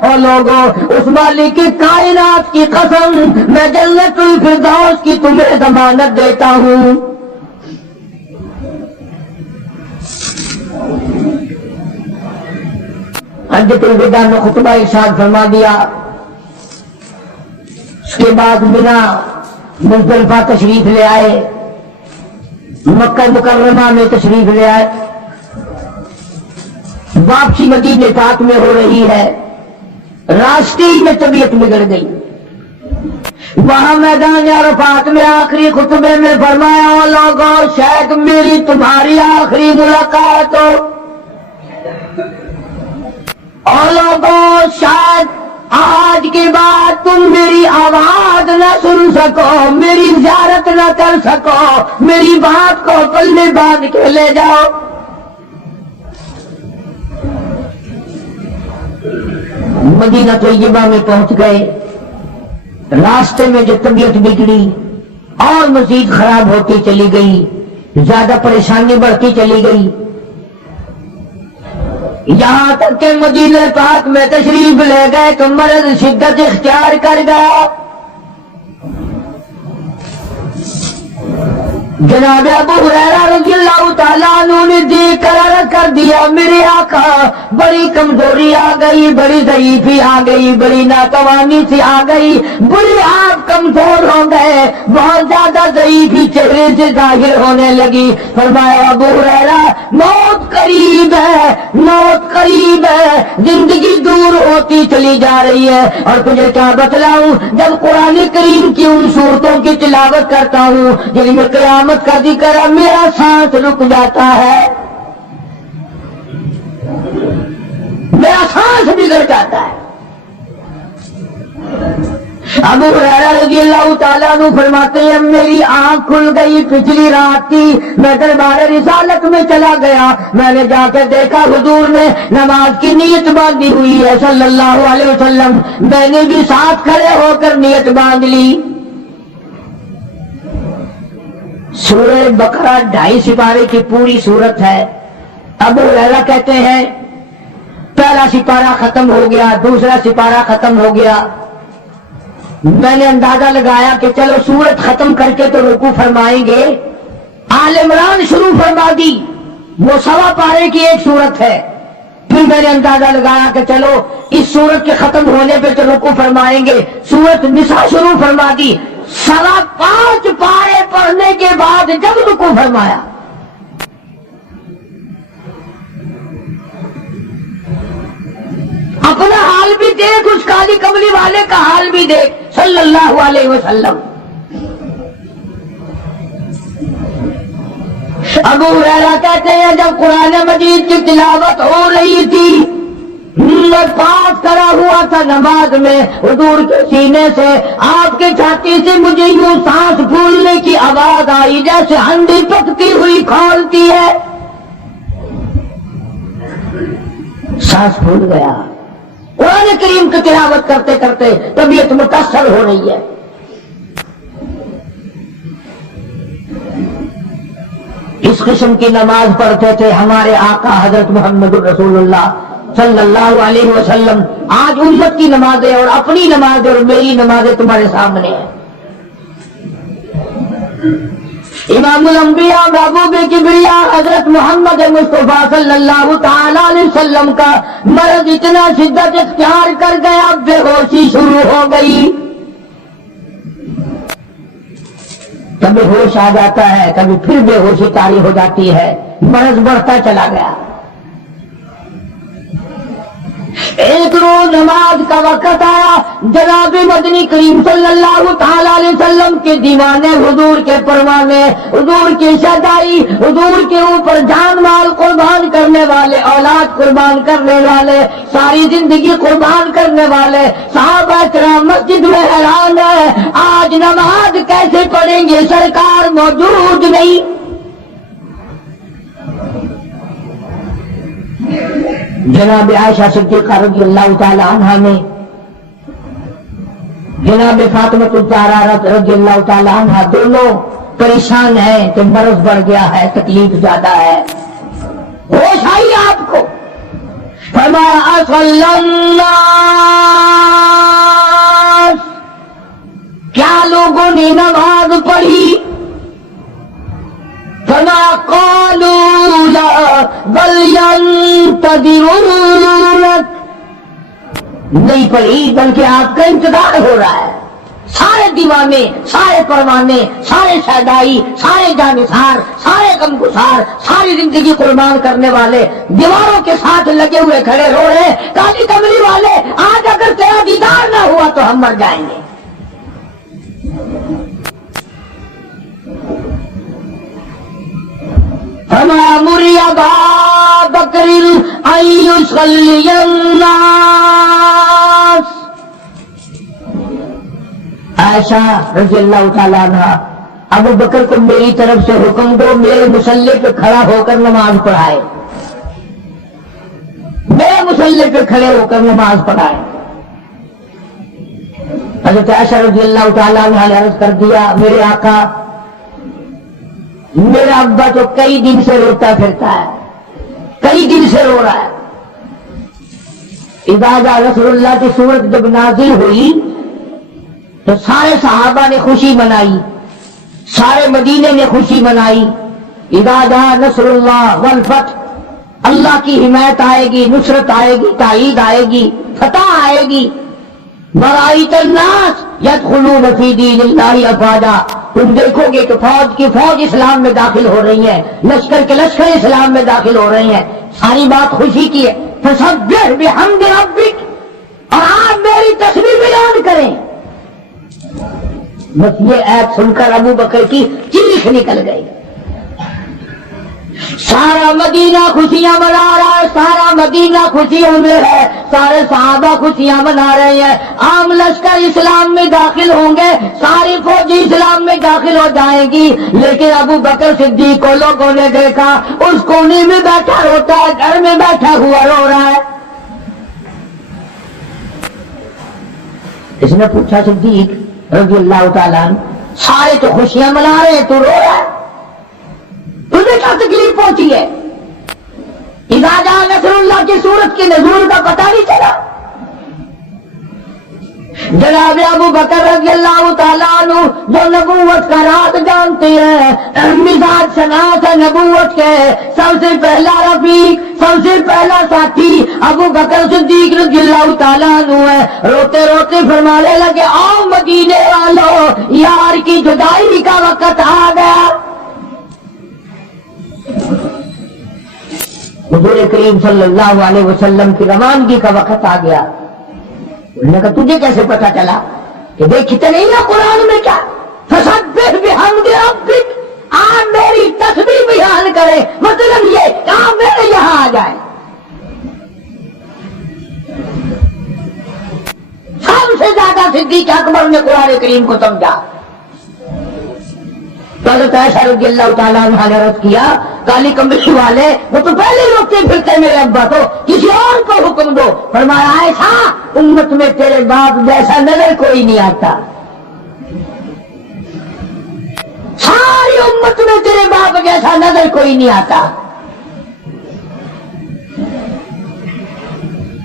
اور لوگوں اس مالک کی کائنات کی قسم میں جنت الفردوس کی تمہیں ضمانت دیتا ہوں۔ حجۃ الوداع میں خطبہ ارشاد فرما دیا، اس کے بعد بنا مزدلفہ تشریف لے آئے، مکہ مکرمہ میں تشریف لے آئے، واپسی مدینہ پاک میں ہو رہی ہے، راستے میں طبیعت بگڑ گئی، وہاں میدان عرفات میں آخری خطبے میں فرمایا او لوگوں شاید میری تمہاری آخری ملاقات ہو، او لوگوں شاید آج کے بعد تم میری آواز نہ سن سکو، میری زیارت نہ کر سکو، میری بات کو پل میں باندھ کے لے جاؤ۔ مدینہ طیبہ میں پہنچ گئے، راستے میں جو طبیعت بگڑی اور مزید خراب ہوتی چلی گئی، زیادہ پریشانی بڑھتی چلی گئی، یہاں تک کہ مدینہ پاک میں تشریف لے گئے تو مرض شدت اختیار کر گیا۔ جناب ابو ہریرہ رضی اللہ تعالیٰ عنہ نے دیکھ کر عرض کر دیا میرے آقا بڑی کمزوری آ گئی، بڑی ضعیفی آ گئی، بڑی ناتوانی سی آ گئی، بڑی آپ کمزور ہو گئے، بہت زیادہ ضعیفی چہرے سے ظاہر ہونے لگی۔ فرمایا ابو ہریرہ موت قریب ہے، موت قریب ہے، زندگی دور ہوتی چلی جا رہی ہے۔ اور تجھے کیا بتلاؤں، جب قرآن کریم کی ان صورتوں کی تلاوت کرتا ہوں جن میں قیامت قیامت کا ذکر ہے میرا سانس رک جاتا ہے، میرا سانس بگڑ جاتا ہے۔ ابو ہریرہ رضی اللہ تعالیٰ عنہ فرماتے ہیں میری آنکھ کھل گئی، پچھلی رات کی میں دربار رسالت میں چلا گیا، میں نے جا کر دیکھا حضور نے نماز کی نیت باندھی ہوئی ہے صلی اللہ علیہ وسلم، میں نے بھی ساتھ کھڑے ہو کر نیت باندھ لی۔ سورہ بقرہ 2.5 سپارے کی پوری سورت ہے۔ ابو ہریرہ کہتے ہیں پہلا سپارہ ختم ہو گیا، دوسرا سپارہ ختم ہو گیا، میں نے اندازہ لگایا کہ چلو سورت ختم کر کے تو رکوع فرمائیں گے، آل عمران شروع فرما دی، وہ 1.25 پارے کی ایک سورت ہے۔ پھر میں نے اندازہ لگایا کہ چلو اس سورت کے ختم ہونے پہ تو رکوع فرمائیں گے، سورت نساء شروع فرما دی، 5.25 پارے پڑھنے کے بعد جب رکوع فرمایا اپنا حال بھی دیکھ، اس کالی کملی والے کا حال بھی دیکھ صلی اللہ علیہ وسلم۔ ابو ہریرہ کہتے ہیں جب قرآن مجید کی تلاوت ہو رہی تھی میں پاس کرا ہوا تھا نماز میں، حضور کے سینے سے آپ کے چھاتی سے مجھے یوں سانس پھولنے کی آواز آئی جیسے ہنڈی پکتی ہوئی کھولتی ہے، سانس پھول گیا۔ قرآن کریم کی تلاوت کرتے کرتے طبیعت متاثر ہو رہی ہے۔ اس قسم کی نماز پڑھتے تھے ہمارے آقا حضرت محمد رسول اللہ صلی اللہ علیہ وسلم۔ آج امت کی نمازیں اور اپنی نمازیں اور میری نمازیں تمہارے سامنے ہیں۔ امام الانبیاء محبوب کبریا حضرت محمد مصطفیٰ صلی اللہ تعالی علیہ وسلم کا مرض اتنا شدت اختیار کر گیا، بے ہوشی شروع ہو گئی، کبھی ہوش آ جاتا ہے کبھی پھر بے ہوشی طاری ہو جاتی ہے، مرض بڑھتا چلا گیا۔ ایک روز نماز کا وقت آیا، جناب مدنی کریم صلی اللہ تعالی علیہ وسلم کے دیوانے، حضور کے پروانے، حضور کی شدائی، حضور کے اوپر جان مال قربان کرنے والے، اولاد قربان کرنے والے، ساری زندگی قربان کرنے والے صحابہ کرام مسجد میں حیران ہے، آج نماز کیسے پڑھیں گے، سرکار موجود نہیں۔ جناب عائشہ صدیقہ رضی اللہ تعالی عنہا نے، جناب فاطمہ الزہرا رضی اللہ تعالی عنہا دونوں پریشان ہیں کہ مرض بڑھ گیا ہے، تکلیف زیادہ ہے۔ ہوش آئی آپ کو، فرمایا اصلی الناس، کیا لوگوں نے نماز پڑھی؟ فرمایا قالوا لا بل ينتظرونك، نہیں پڑھی بلکہ آپ کا انتظار ہو رہا ہے۔ سارے دیوانے، سارے پروانے، سارے شہدائی، سارے جانثار، سارے غمگسار، ساری زندگی قربان کرنے والے دیواروں کے ساتھ لگے ہوئے کھڑے رو رہے ہیں، کالی کملی والے آج اگر تیرا دیدار نہ ہوا تو ہم مر جائیں گے۔ فرمایا مری ابا بکر ان یصلی الناس، عائشہ رضی اللہ تعالیٰ عنہ ابو بکر کو میری طرف سے حکم دو میرے مصلی پہ کھڑا ہو کر نماز پڑھائے، میرے مصلی پہ کھڑے ہو کر نماز پڑھائے۔ حضرت عائشہ رضی اللہ تعالیٰ عنہ نے عرض کر دیا میرے آقا میرا ابا تو کئی دن سے روتا پھرتا ہے، کئی دن سے رو رہا ہے۔ اذا جاء رسول اللہ کی سورت جب نازل ہوئی تو سارے صحابہ نے خوشی منائی، سارے مدینے نے خوشی منائی۔ اذا جاء نصر اللہ والفتح، اللہ کی حمایت آئے گی، نصرت آئے گی، تائید آئے گی، فتح آئے گی۔ ورأیت الناس یدخلون فی دین اللہ افواجا، تم دیکھو گے کہ فوج کی فوج اسلام میں داخل ہو رہی ہے، لشکر کے لشکر اسلام میں داخل ہو رہے ہیں، ساری بات خوشی کی ہے۔ فسبح بحمد ربک، اور آپ میری تسبیح بیان کریں۔ بس یہ ایت سن کر ابو بکر کی چیخ چیخ نکل گئی. سارا مدینہ خوشیاں منا رہا ہے, سارا مدینہ خوشیوں میں ہے, سارے صحابہ خوشیاں منا رہے ہیں. عام لشکر اسلام میں داخل ہوں گے, ساری فوجی اسلام میں داخل ہو جائیں گی, لیکن ابو بکر صدیق کو لوگوں نے دیکھا اس کونے میں بیٹھا روتا ہے, گھر میں بیٹھا ہوا رو رہا ہے. اس نے پوچھا صدیق رضی اللہ تعالیٰ عنہ, سارے تو خوشیاں منا رہے ہیں, تو رو رہا ہے, تجھے کیا تکلیف پہنچی ہے؟ اذا جاء نصر اللہ کی سورت کے نزول کا پتہ نہیں چلا؟ جناب ابو بکر رضی اللہ تعالیٰ عنہ جو نبوت کا راز جانتے ہیں, مزاج شناس ہے نبوت کے, سب سے پہلا رفیق, سب سے پہلا ساتھی ابو بکر صدیق رضی اللہ تعالیٰ عنہ ہے. روتے روتے فرمانے لگے, آؤ مدینے والو, یار کی جدائی کا وقت آ گیا. حضور کریم صلی اللہ علیہ وسلم کی روانگی کا وقت آ گیا. انہوں نے کہا تجھے کیسے پتا چلا؟ کہ دیکھتے نہیں نا قرآن میں کیا, فسبح بحمد ربک, آج میری تسبیح بیان کرے, مطلب یہ کہ میرے یہاں آ جائے. سب سے زیادہ صدیق اکبر نے قرآن کریم کو سمجھا. حضرت عائشہ رضی اللہ تعالیٰ عنہ نے عرض کیا, کالی کمبلی والے وہ تو پہلے روکتے پھرتے میرے ابا کو, کسی اور کو حکم دو. فرمایا عائشہ, امت میں تیرے باپ جیسا نظر کوئی نہیں آتا, ساری امت میں تیرے باپ جیسا نظر کوئی نہیں آتا.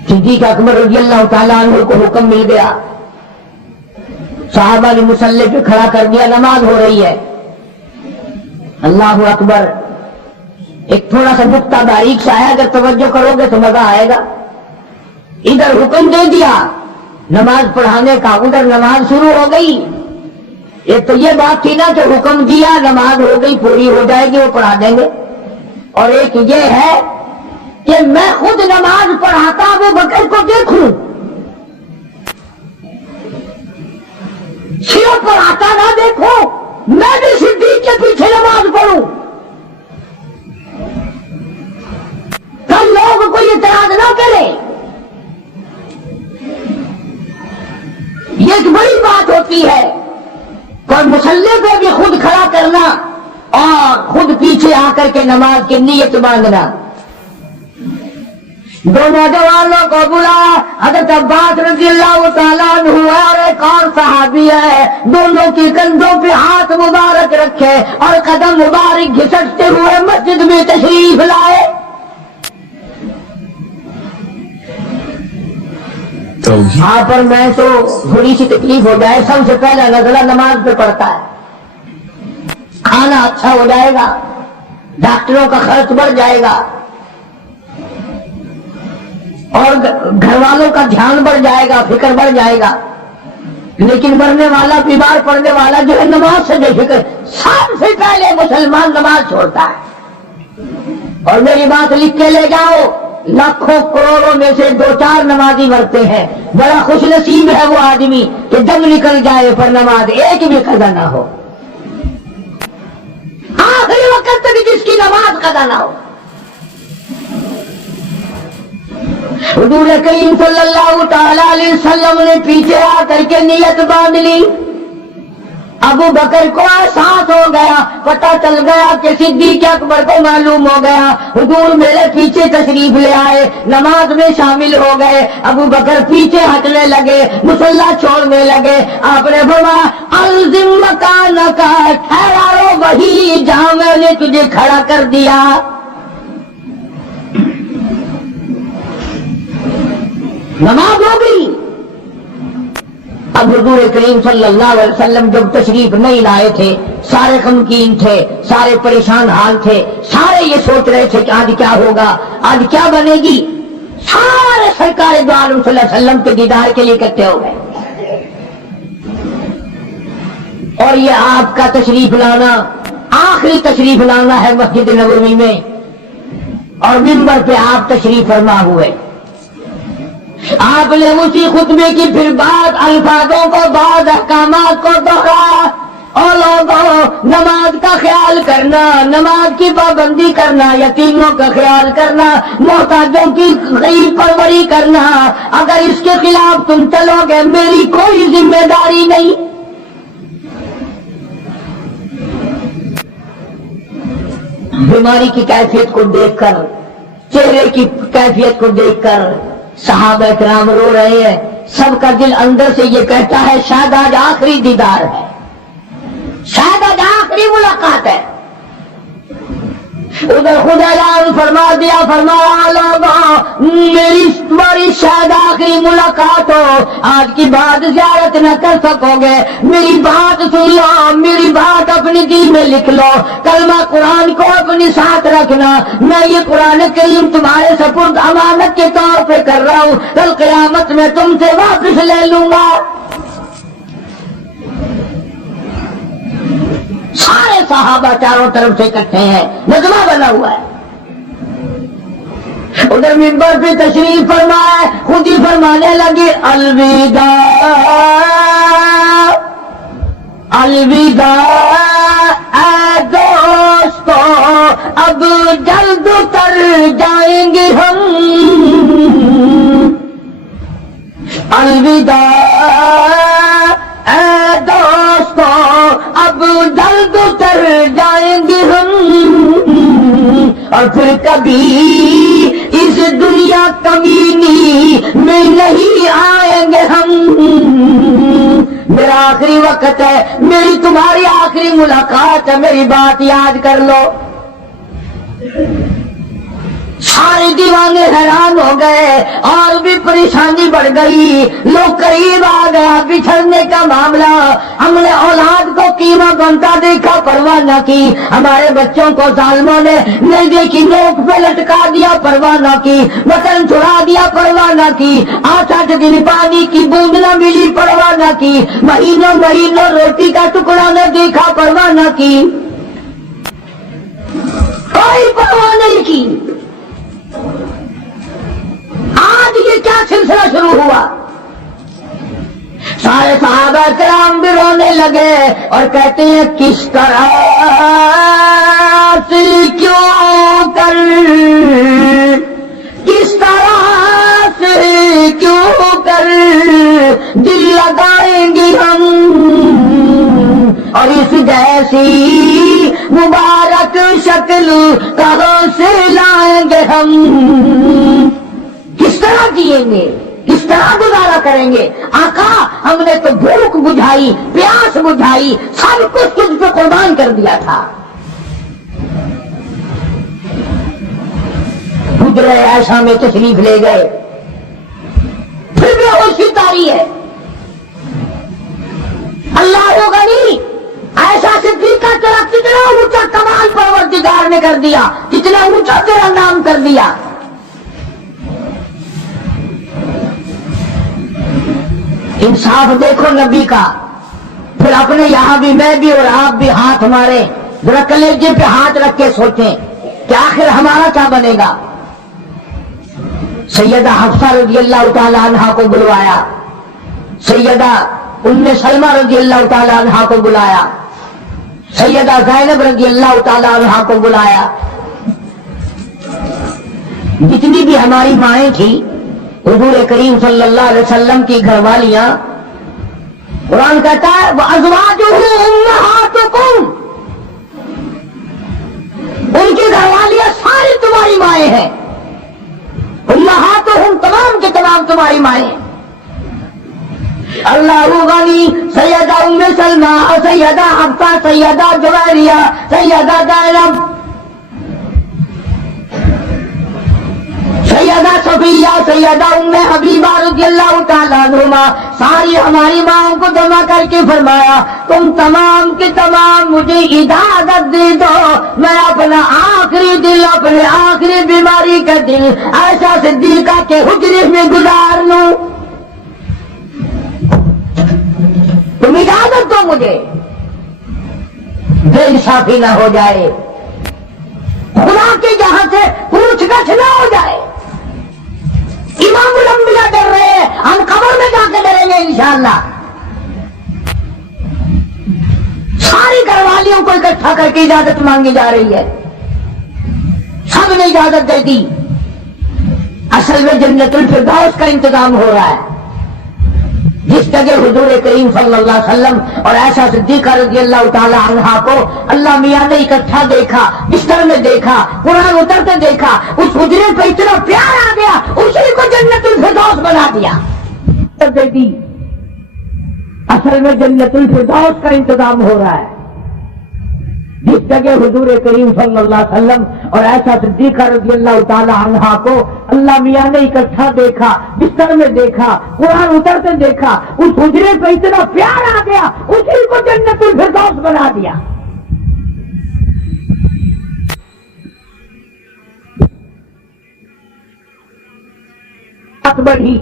صدیق اکبر رضی اللہ تعالیٰ عنہ کو حکم مل گیا, صحابہ نے مصلی پہ کھڑا کر دیا, نماز ہو رہی ہے. اللہ اکبر. ایک تھوڑا سا نقطہ باریک سا ہے, اگر توجہ کرو گے تو مزہ آئے گا. ادھر حکم دے دیا نماز پڑھانے کا, ادھر نماز شروع ہو گئی. ایک تو یہ بات تھی نا کہ حکم دیا, نماز ہو گئی, پوری ہو جائے گی, وہ پڑھا دیں گے. اور ایک یہ ہے کہ میں خود نماز پڑھاتا ابو بکر کو دیکھوں, صرف پڑھاتا نہ دیکھوں, میں بھی صدیق کے پیچھے نماز پڑھوں. کل لوگ کوئی اعتراض نہ کرے. یہ ایک بڑی بات ہوتی ہے, کوئی مصلی پہ بھی خود کھڑا کرنا اور خود پیچھے آ کر کے نماز کی نیت باندھنا. دو نوجوانوں کو بلایا, حضرت عباس رضی اللہ تعالیٰ عنہ اور ایک اور صحابی ہے, دونوں کی کندھوں پہ ہاتھ مبارک رکھے اور قدم مبارک گھسٹتے ہوئے مسجد میں تشریف لائے. یہاں پر میں تو تھوڑی سی تکلیف ہو جائے, سب سے پہلا نزلہ نماز پہ پڑتا ہے. کھانا اچھا ہو جائے گا, ڈاکٹروں کا خرچ بڑھ جائے گا, اور گھر والوں کا دھیان بڑھ جائے گا, فکر بڑھ جائے گا. لیکن مرنے والا, بیمار پڑنے والا جو ہے نماز سے بے فکر. سب سے پہلے مسلمان نماز چھوڑتا ہے. اور میری بات لکھ کے لے جاؤ, لاکھوں کروڑوں میں سے 2-4 نمازی مرتے ہیں. بڑا خوش نصیب ہے وہ آدمی کہ دم نکل جائے پر نماز ایک بھی قضا نہ ہو, آخری وقت تک جس کی نماز قضا نہ ہو. حضور کریم صلی اللہ تعالیٰ علیہ وسلم نے پیچھے آ کر کے نیت باندھ لی. ابو بکر کو احساس ہو گیا, پتہ چل گیا کہ صدیق اکبر کو معلوم ہو گیا. حضور میرے پیچھے تشریف لے آئے, نماز میں شامل ہو گئے. ابو بکر پیچھے ہٹنے لگے, مصلی چھوڑنے لگے. آپ نے فرمایا الزم مکانک, ٹھہرا رہو وہی جہاں میں نے تجھے کھڑا کر دیا. نماز ہو گئی. اب حضور کریم صلی اللہ علیہ وسلم جب تشریف نہیں لائے تھے, سارے غمگین تھے, سارے پریشان حال تھے, سارے یہ سوچ رہے تھے کہ آج کیا ہوگا, آج کیا بنے گی. سارے سرکار دو عالم صلی اللہ علیہ وسلم کے دیدار کے لیے اکٹھے ہو گئے. اور یہ آپ کا تشریف لانا, آخری تشریف لانا ہے مسجد نبوی میں, اور منبر پہ آپ تشریف فرما ہوئے. آپ نے اسی خطبے کی پھر بعض الفاظوں کو, بعض احکامات کو دوہرایا. اور لوگوں نماز کا خیال کرنا، نماز کی پابندی کرنا، یتیموں کا خیال کرنا، محتاجوں کی غریب پروری کرنا، اگر اس کے خلاف تم چلو گے میری کوئی ذمہ داری نہیں۔ بیماری کی کیفیت کو دیکھ کر، چہرے کی کیفیت کو دیکھ کر صحابہ کرام رو رہے ہیں، سب کا دل اندر سے یہ کہتا ہے شاید آج آخری دیدار ہے، شاید آج آخری ملاقات ہے۔ ادھر خدا اعلان فرما دیا، فرمایا لوگوں میری تمہاری شاید آخری ملاقات ہو، آج کی بات زیارت نہ کر سکو گے، میری بات سن لو، میری بات اپنے دل میں لکھ لو، کلمہ قرآن کو اپنے ساتھ رکھنا، میں یہ قرآن کریم تمہارے سپرد امانت کے طور پہ کر رہا ہوں، کل قیامت میں تم سے واپس لے لوں گا۔ سارے صحابہ چاروں طرف سے اکٹھے ہیں، نغمہ بنا ہوا ہے۔ ادھر منبر پہ تشریف فرمائے، خود ہی فرمانے لگے الوداع الوداع اے دوستو اب جلد اتر جائیں گے ہم، الوداع اے دوستو اب جلد اتر جائیں گے ہم، اور پھر کبھی اس دنیا کمینی میں نہیں آئیں گے ہم۔ میرا آخری وقت ہے، میری تمہاری آخری ملاقات ہے، میری بات یاد کر لو۔ سارے دیوانے حیران ہو گئے، اور بھی پریشانی بڑھ گئی، لوگ قریب آ گیا، بچھڑنے کا معاملہ، ہم نے اولاد کو قیمہ بنتا دیکھا، پرواہ نہ کی، ہمارے بچوں کو ظالموں نے نیزے کی نوک پہ لٹکا دیا، پرواہ نہ کی، وطن چھڑا دیا، پرواہ نہ کی، 8 دن پانی کی بوند نہ ملی، پرواہ نہ کی، مہینوں مہینوں روٹی کا ٹکڑا نہ دیکھا، پرواہ نہ کی، کوئی پرواہ نہیں کی۔ آج یہ کیا سلسلہ شروع ہوا؟ سارے صحابہ کرام بھی رونے لگے اور کہتے ہیں کس طرح سے کیوں کر، کس طرح سے کیوں کر دل لگائیں گے ہم، اور اس جیسی مبارک شکل کہاں سے لائیں گے ہم، کس طرح جئیں گے، کس طرح گزارا کریں گے؟ آقا ہم نے تو بھوک بجھائی، پیاس بجھائی، سب کچھ تجھ پہ قربان کر دیا تھا۔ گزرے ایسا میں تشریف لے گئے، پھر بھی ہوشی تاری ہے، اللہ ہوگا نہیں، ایسا صدیقہ تیرا کتنا اونچا کمال پروردگار نے کر دیا، کتنا اونچا تیرا نام کر دیا۔ انصاف دیکھو نبی کا، پھر اپنے یہاں بھی میں بھی اور آپ بھی ہاتھ مارے، ذرا کلیجے پہ ہاتھ رکھ کے سوچیں کہ آخر ہمارا کیا بنے گا۔ سیدہ حفصہ رضی اللہ تعالی عنہا کو بلوایا، سیدہ ام سلمہ رضی اللہ تعالی عنہا کو بلایا، سیدہ زینب رضی اللہ تعالی عنہا کو بلایا، جتنی بھی ہماری مائیں تھیں، حضور کریم صلی اللہ علیہ وسلم کی گھر والیاں، قرآن کہتا ہے وَأَزْوَاجُهُ أُمَّهَاتُكُمْ، ان کی گھر والیاں ساری تمہاری مائیں ہیں، امہاتہم تمام کے تمام تمہاری مائیں۔ اللہ غنی، سیدہ ام سلمہ، سیدہ حفصہ، سیدہ جویریہ، سیدہ زینب، سیدہ صفیہ، سیدہ ام حبیبہ رضی اللہ تعالیٰ عنہما، ساری ہماری ماں کو جمع کر کے فرمایا تم تمام کے تمام مجھے اجازت دے دو، میں اپنا آخری دل، اپنے آخری بیماری کا دل ایسا صدیقہ کے حجرے میں گزار لوں، تم اجازت دو مجھے، بے انصافی نہ ہو جائے، خدا کے جہاں سے پوچھ گچھ نہ ہو جائے۔ امام الانبیاء ڈر رہے ہیں، ہم قبر میں جا کے ڈریں گے انشاءاللہ۔ ساری گھر والیوں کو اکٹھا کر کے اجازت مانگی جا رہی ہے، سب نے اجازت دے دی. اصل میں جنت الفردوس کا انتظام ہو رہا ہے. جس جگہ حضور کریم صلی اللہ علیہ وسلم اور عائشہ صدیقہ رضی اللہ تعالی عنہا کو اللہ میاں نے اکٹھا دیکھا، بستر میں دیکھا، قرآن اترتے دیکھا، اس حجرے پہ اتنا پیار آ گیا، اسی کو جنت الفردوس بنا دیا. دے دی. اصل میں جنت الفردوس کا انتظام ہو رہا ہے. جس جگہ حضور کریم صلی اللہ علیہ وسلم اور عائشہ صدیقہ رضی اللہ تعالی عنہا کو اللہ میاں نے اکٹھا دیکھا، بستر میں دیکھا، قرآن اترتے دیکھا، اس حجرے پہ اتنا پیار آ گیا، اسی کو جنت الفردوس بنا دیا. بات بڑھی.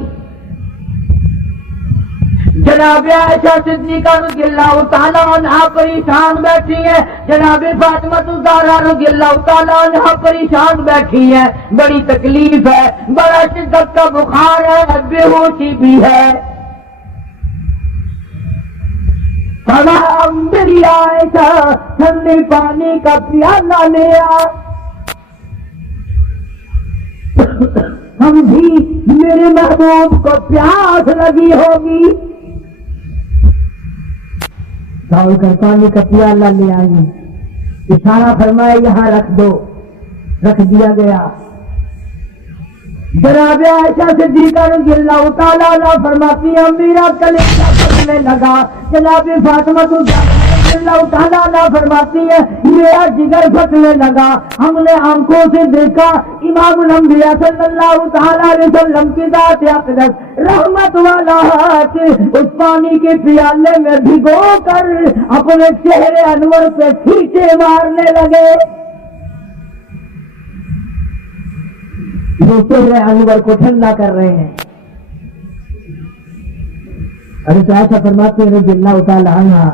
جناب عائشہ صدیقہ رضی اللہ تعالیٰ عنہا پریشان بیٹھی ہیں، جناب فاطمہ الزہرا رضی اللہ تعالیٰ عنہا پریشان بیٹھی ہیں. بڑی تکلیف ہے، بڑا شدت کا بخار ہے، بے ہوشی بھی ہے. میری عائشہ ٹھنڈے پانی کا پیالہ لے آ. ہم بھی میرے محبوب کو پیاس لگی ہوگی. دوڑ کر پانی کا پیالہ لے آئی، اشارہ فرمایا یہاں رکھ دو. رکھ دیا گیا. جناب عائشہ صدیقہ رضی اللہ تعالیٰ عنہا فرماتی ہیں میرا کلیجہ پھٹنے لگا. جناب فاطمہ رضی اللہ تعالیٰ عنہا فرماتی ہے میرا جگر پھٹنے لگا. ہم نے آنکھوں سے دیکھا امام الانبیاء صلی اللہ تعالیٰ علیہ وسلم کی ذات اقدس رحمت والا ہاتھ اس پانی کے پیالے میں بھگو کر اپنے چہرے انور پہ کھینچے مارنے لگے. وہ چہرے انور کو ٹھنڈا کر رہے ہیں. حضرت عائشہ فرماتی ہے رضی اللہ تعالیٰ عنہا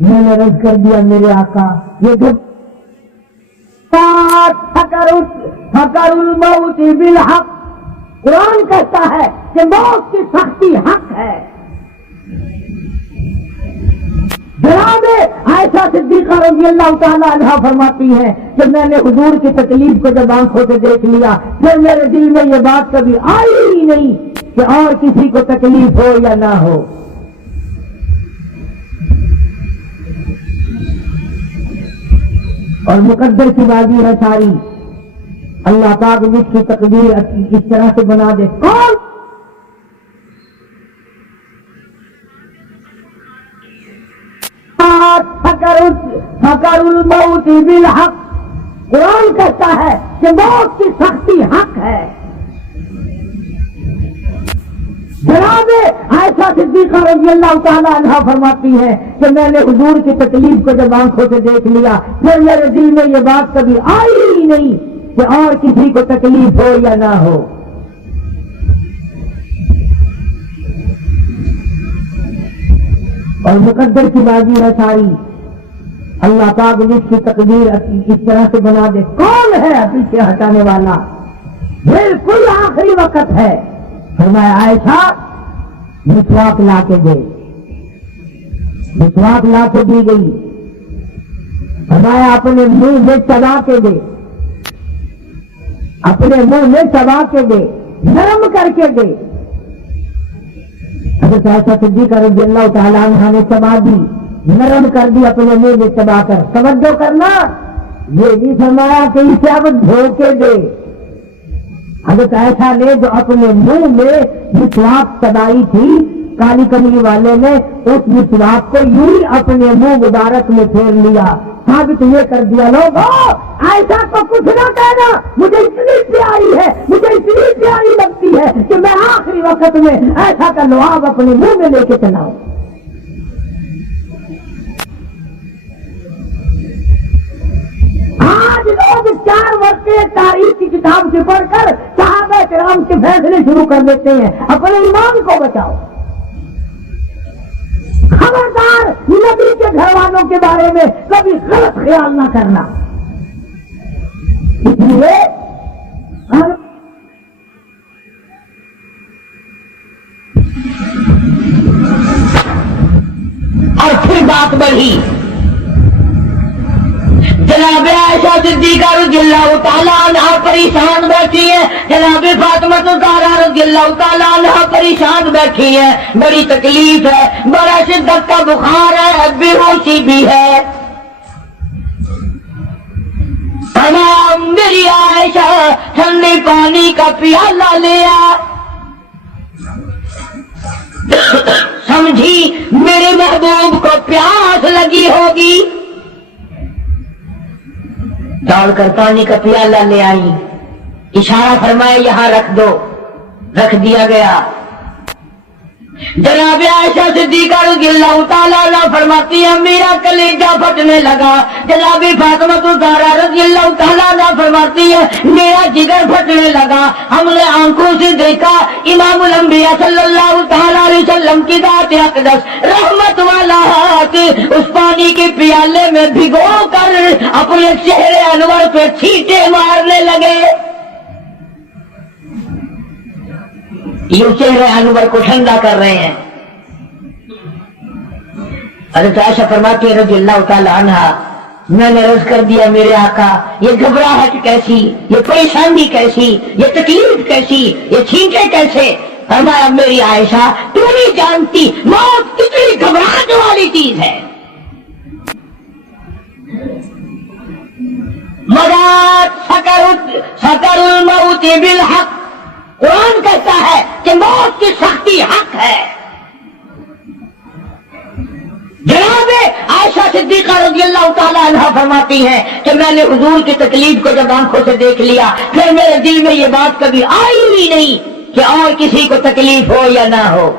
میں نے رد کر دیا میرے آقا یہ فکر الموت بالحق. قرآن کہتا ہے کہ موت کی سختی حق ہے. جناب عائشہ صدیقہ رضی اللہ تعالیٰ عنہا فرماتی ہیں کہ میں نے حضور کی تکلیف کو جب آنکھوں سے دیکھ لیا پھر میرے دل میں یہ بات کبھی آئی ہی نہیں کہ اور کسی کو تکلیف ہو یا نہ ہو. اور مقدر کی بازی ہے ساری. اللہ پاک جس کی تقدیر اس طرح سے بنا دے. کون فکر الموت بالحق. قرآن کہتا ہے کہ موت کی سختی حق ہے. جناب عائشہ صدیقہ رضی اللہ تعالیٰ عنہا فرماتی ہے کہ میں نے حضور کی تکلیف کو جب آنکھوں سے دیکھ لیا پھر میرے دل میں یہ بات کبھی آئی ہی نہیں کہ اور کسی کو تکلیف ہو یا نہ ہو. اور مقدر کی بازی ہے ساری. اللہ پاک جس کی تقدیر اس طرح سے بنا دے. کون ہے پیچھے ہٹانے والا؟ بالکل آخری وقت ہے. فرمایا عائشہ مسواک لا کے دے. مسواک لا کے دی گئی. فرمایا اپنے منہ میں چبا کے دے. اپنے منہ میں چبا کے دے، نرم کر کے دے. حضرت عائشہ صدیقہ رضی اللہ تعالیٰ عنہا نے چبا دی، نرم کر دی اپنے منہ میں چبا کر. توجہ کرنا، یہ بھی فرمایا کہ اسے اب دھو کے دے. حضرت عائشہ نے جو اپنے منہ میں مسواک چبائی تھی کالی کملی والے نے اس مسواک کو یوں ہی اپنے منہ مبارک میں پھیر لیا. ثابت یہ کر دیا لوگوں عائشہ کو کچھ نہ کہنا، مجھے اتنی پیاری ہے، مجھے اتنی پیاری لگتی ہے کہ میں آخری وقت میں عائشہ کا لعاب اپنے منہ میں لے کے چلاؤں. آج لوگ 4 وقت تاریخ کی کتاب سے پڑھ کر صحابہ کرام کے فیصلے شروع کر دیتے ہیں. اپنے ایمان کو بچاؤ. خبردار نبی کے گھر والوں کے بارے میں کبھی غلط خیال نہ کرنا. اس لیے اور پھر بات بڑھی. عائشہ صدیقہ رضی اللہ تعالیٰ عنہا پریشان بیٹھی ہے، جناب فاطمہ الزہرا رضی اللہ تعالیٰ عنہا پریشان بیٹھی ہے، بڑی تکلیف ہے، بڑا شدت کا بخار ہے، بے ہوشی بھی ہے۔ فرمایا میری عائشہ ٹھنڈے پانی کا پیالہ لیا، سمجھی میرے محبوب کو پیاس لگی ہوگی، دوڑ کر پانی کا پیالہ لے آئی، اشارہ فرمایا یہاں رکھ دو، رکھ دیا گیا۔ جناب عائشہ صدیقہ رضی اللہ تعالیٰ عنہ فرماتی ہے میرا کلیجہ پھٹنے لگا، جناب فاطمہ الزہرا رضی اللہ تعالیٰ عنہ فرماتی ہے میرا جگر پھٹنے لگا، ہم نے آنکھوں سے دیکھا امام الانبیاء صلی اللہ تعالیٰ علیہ وسلم کی ذات اقدس رحمت والا ہاتھ اس پانی کے پیالے میں بھگو کر اپنے چہرے انور پہ چھینٹے مارنے لگے، یہ چہرے انور کو ٹھنڈا کر رہے ہیں۔ حضرت عائشہ فرماتی ہے رضی اللہ تعالی عنہا میں نے عرض کر دیا میرے آقا یہ گھبراہٹ کیسی، یہ پریشانی کیسی، یہ تکلیف کیسی، یہ چھینٹے کیسے؟ فرمایا میری عائشہ تو نہیں جانتی موت کتنی گھبراہٹ والی چیز ہے، مدد سکر الموت بالحق، قرآن کہتا ہے کہ موت کی سختی حق ہے۔ جناب عائشہ صدیقہ رضی اللہ تعالیٰ عنہ فرماتی ہیں کہ میں نے حضور کی تکلیف کو جب آنکھوں سے دیکھ لیا پھر میرے دل میں یہ بات کبھی آئی ہی نہیں کہ اور کسی کو تکلیف ہو یا نہ ہو۔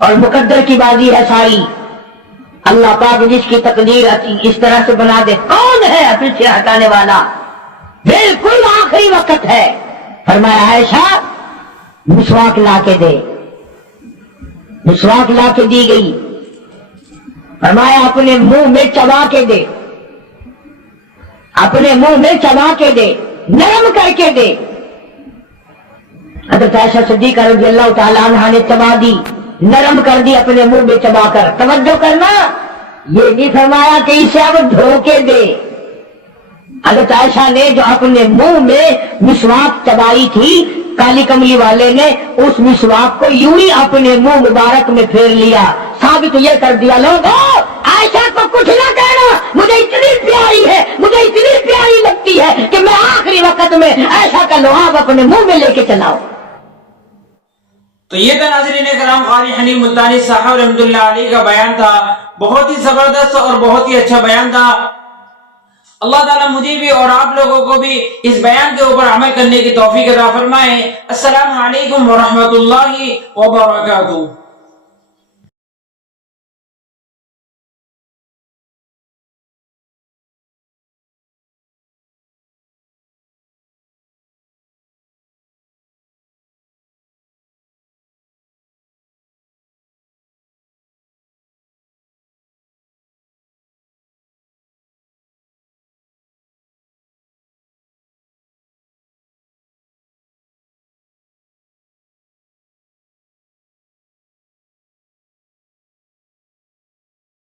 اور مقدر کی بازی ہے ساری، اللہ پاک جس کی تقدیر اس طرح سے بنا دے، کون ہے پیچھے ہٹانے والا؟ بالکل آخری وقت ہے۔ فرمایا عائشہ مسواک لا کے دے، مسواک لا کے دی گئی، فرمایا اپنے منہ میں چبا کے دے، اپنے منہ میں چبا کے دے، نرم کر کے دے۔ حضرت عائشہ صدیقہ رضی اللہ تعالیٰ عنہا نے چبا دی، نرم کر دی اپنے منہ میں چبا کر۔ توجہ کرنا، یہ نہیں فرمایا کہ اسے اب دھو کے دے۔ حضرت عائشہ نے جو اپنے منہ میں مسواک چبائی تھی، کالی کملی والے نے اس مسواک کو یوں ہی اپنے منہ مبارک میں پھیر لیا، ثابت یہ کر دیا لوگوں عائشہ کو کچھ نہ کہنا، مجھے اتنی پیاری ہے، مجھے اتنی پیاری لگتی ہے کہ میں آخری وقت میں عائشہ کا لعاب اپنے منہ میں لے کے چلاؤں۔ تو یہ تھا ناظرین کرام قاری حنیف ملتانی صاحب رحمۃ اللہ علیہ کا بیان تھا، بہت ہی زبردست اور بہت ہی اچھا بیان تھا۔ اللہ تعالیٰ مجھے بھی اور آپ لوگوں کو بھی اس بیان کے اوپر عمل کرنے کی توفیق عطا فرمائے۔ السلام علیکم ورحمۃ اللہ وبرکاتہ۔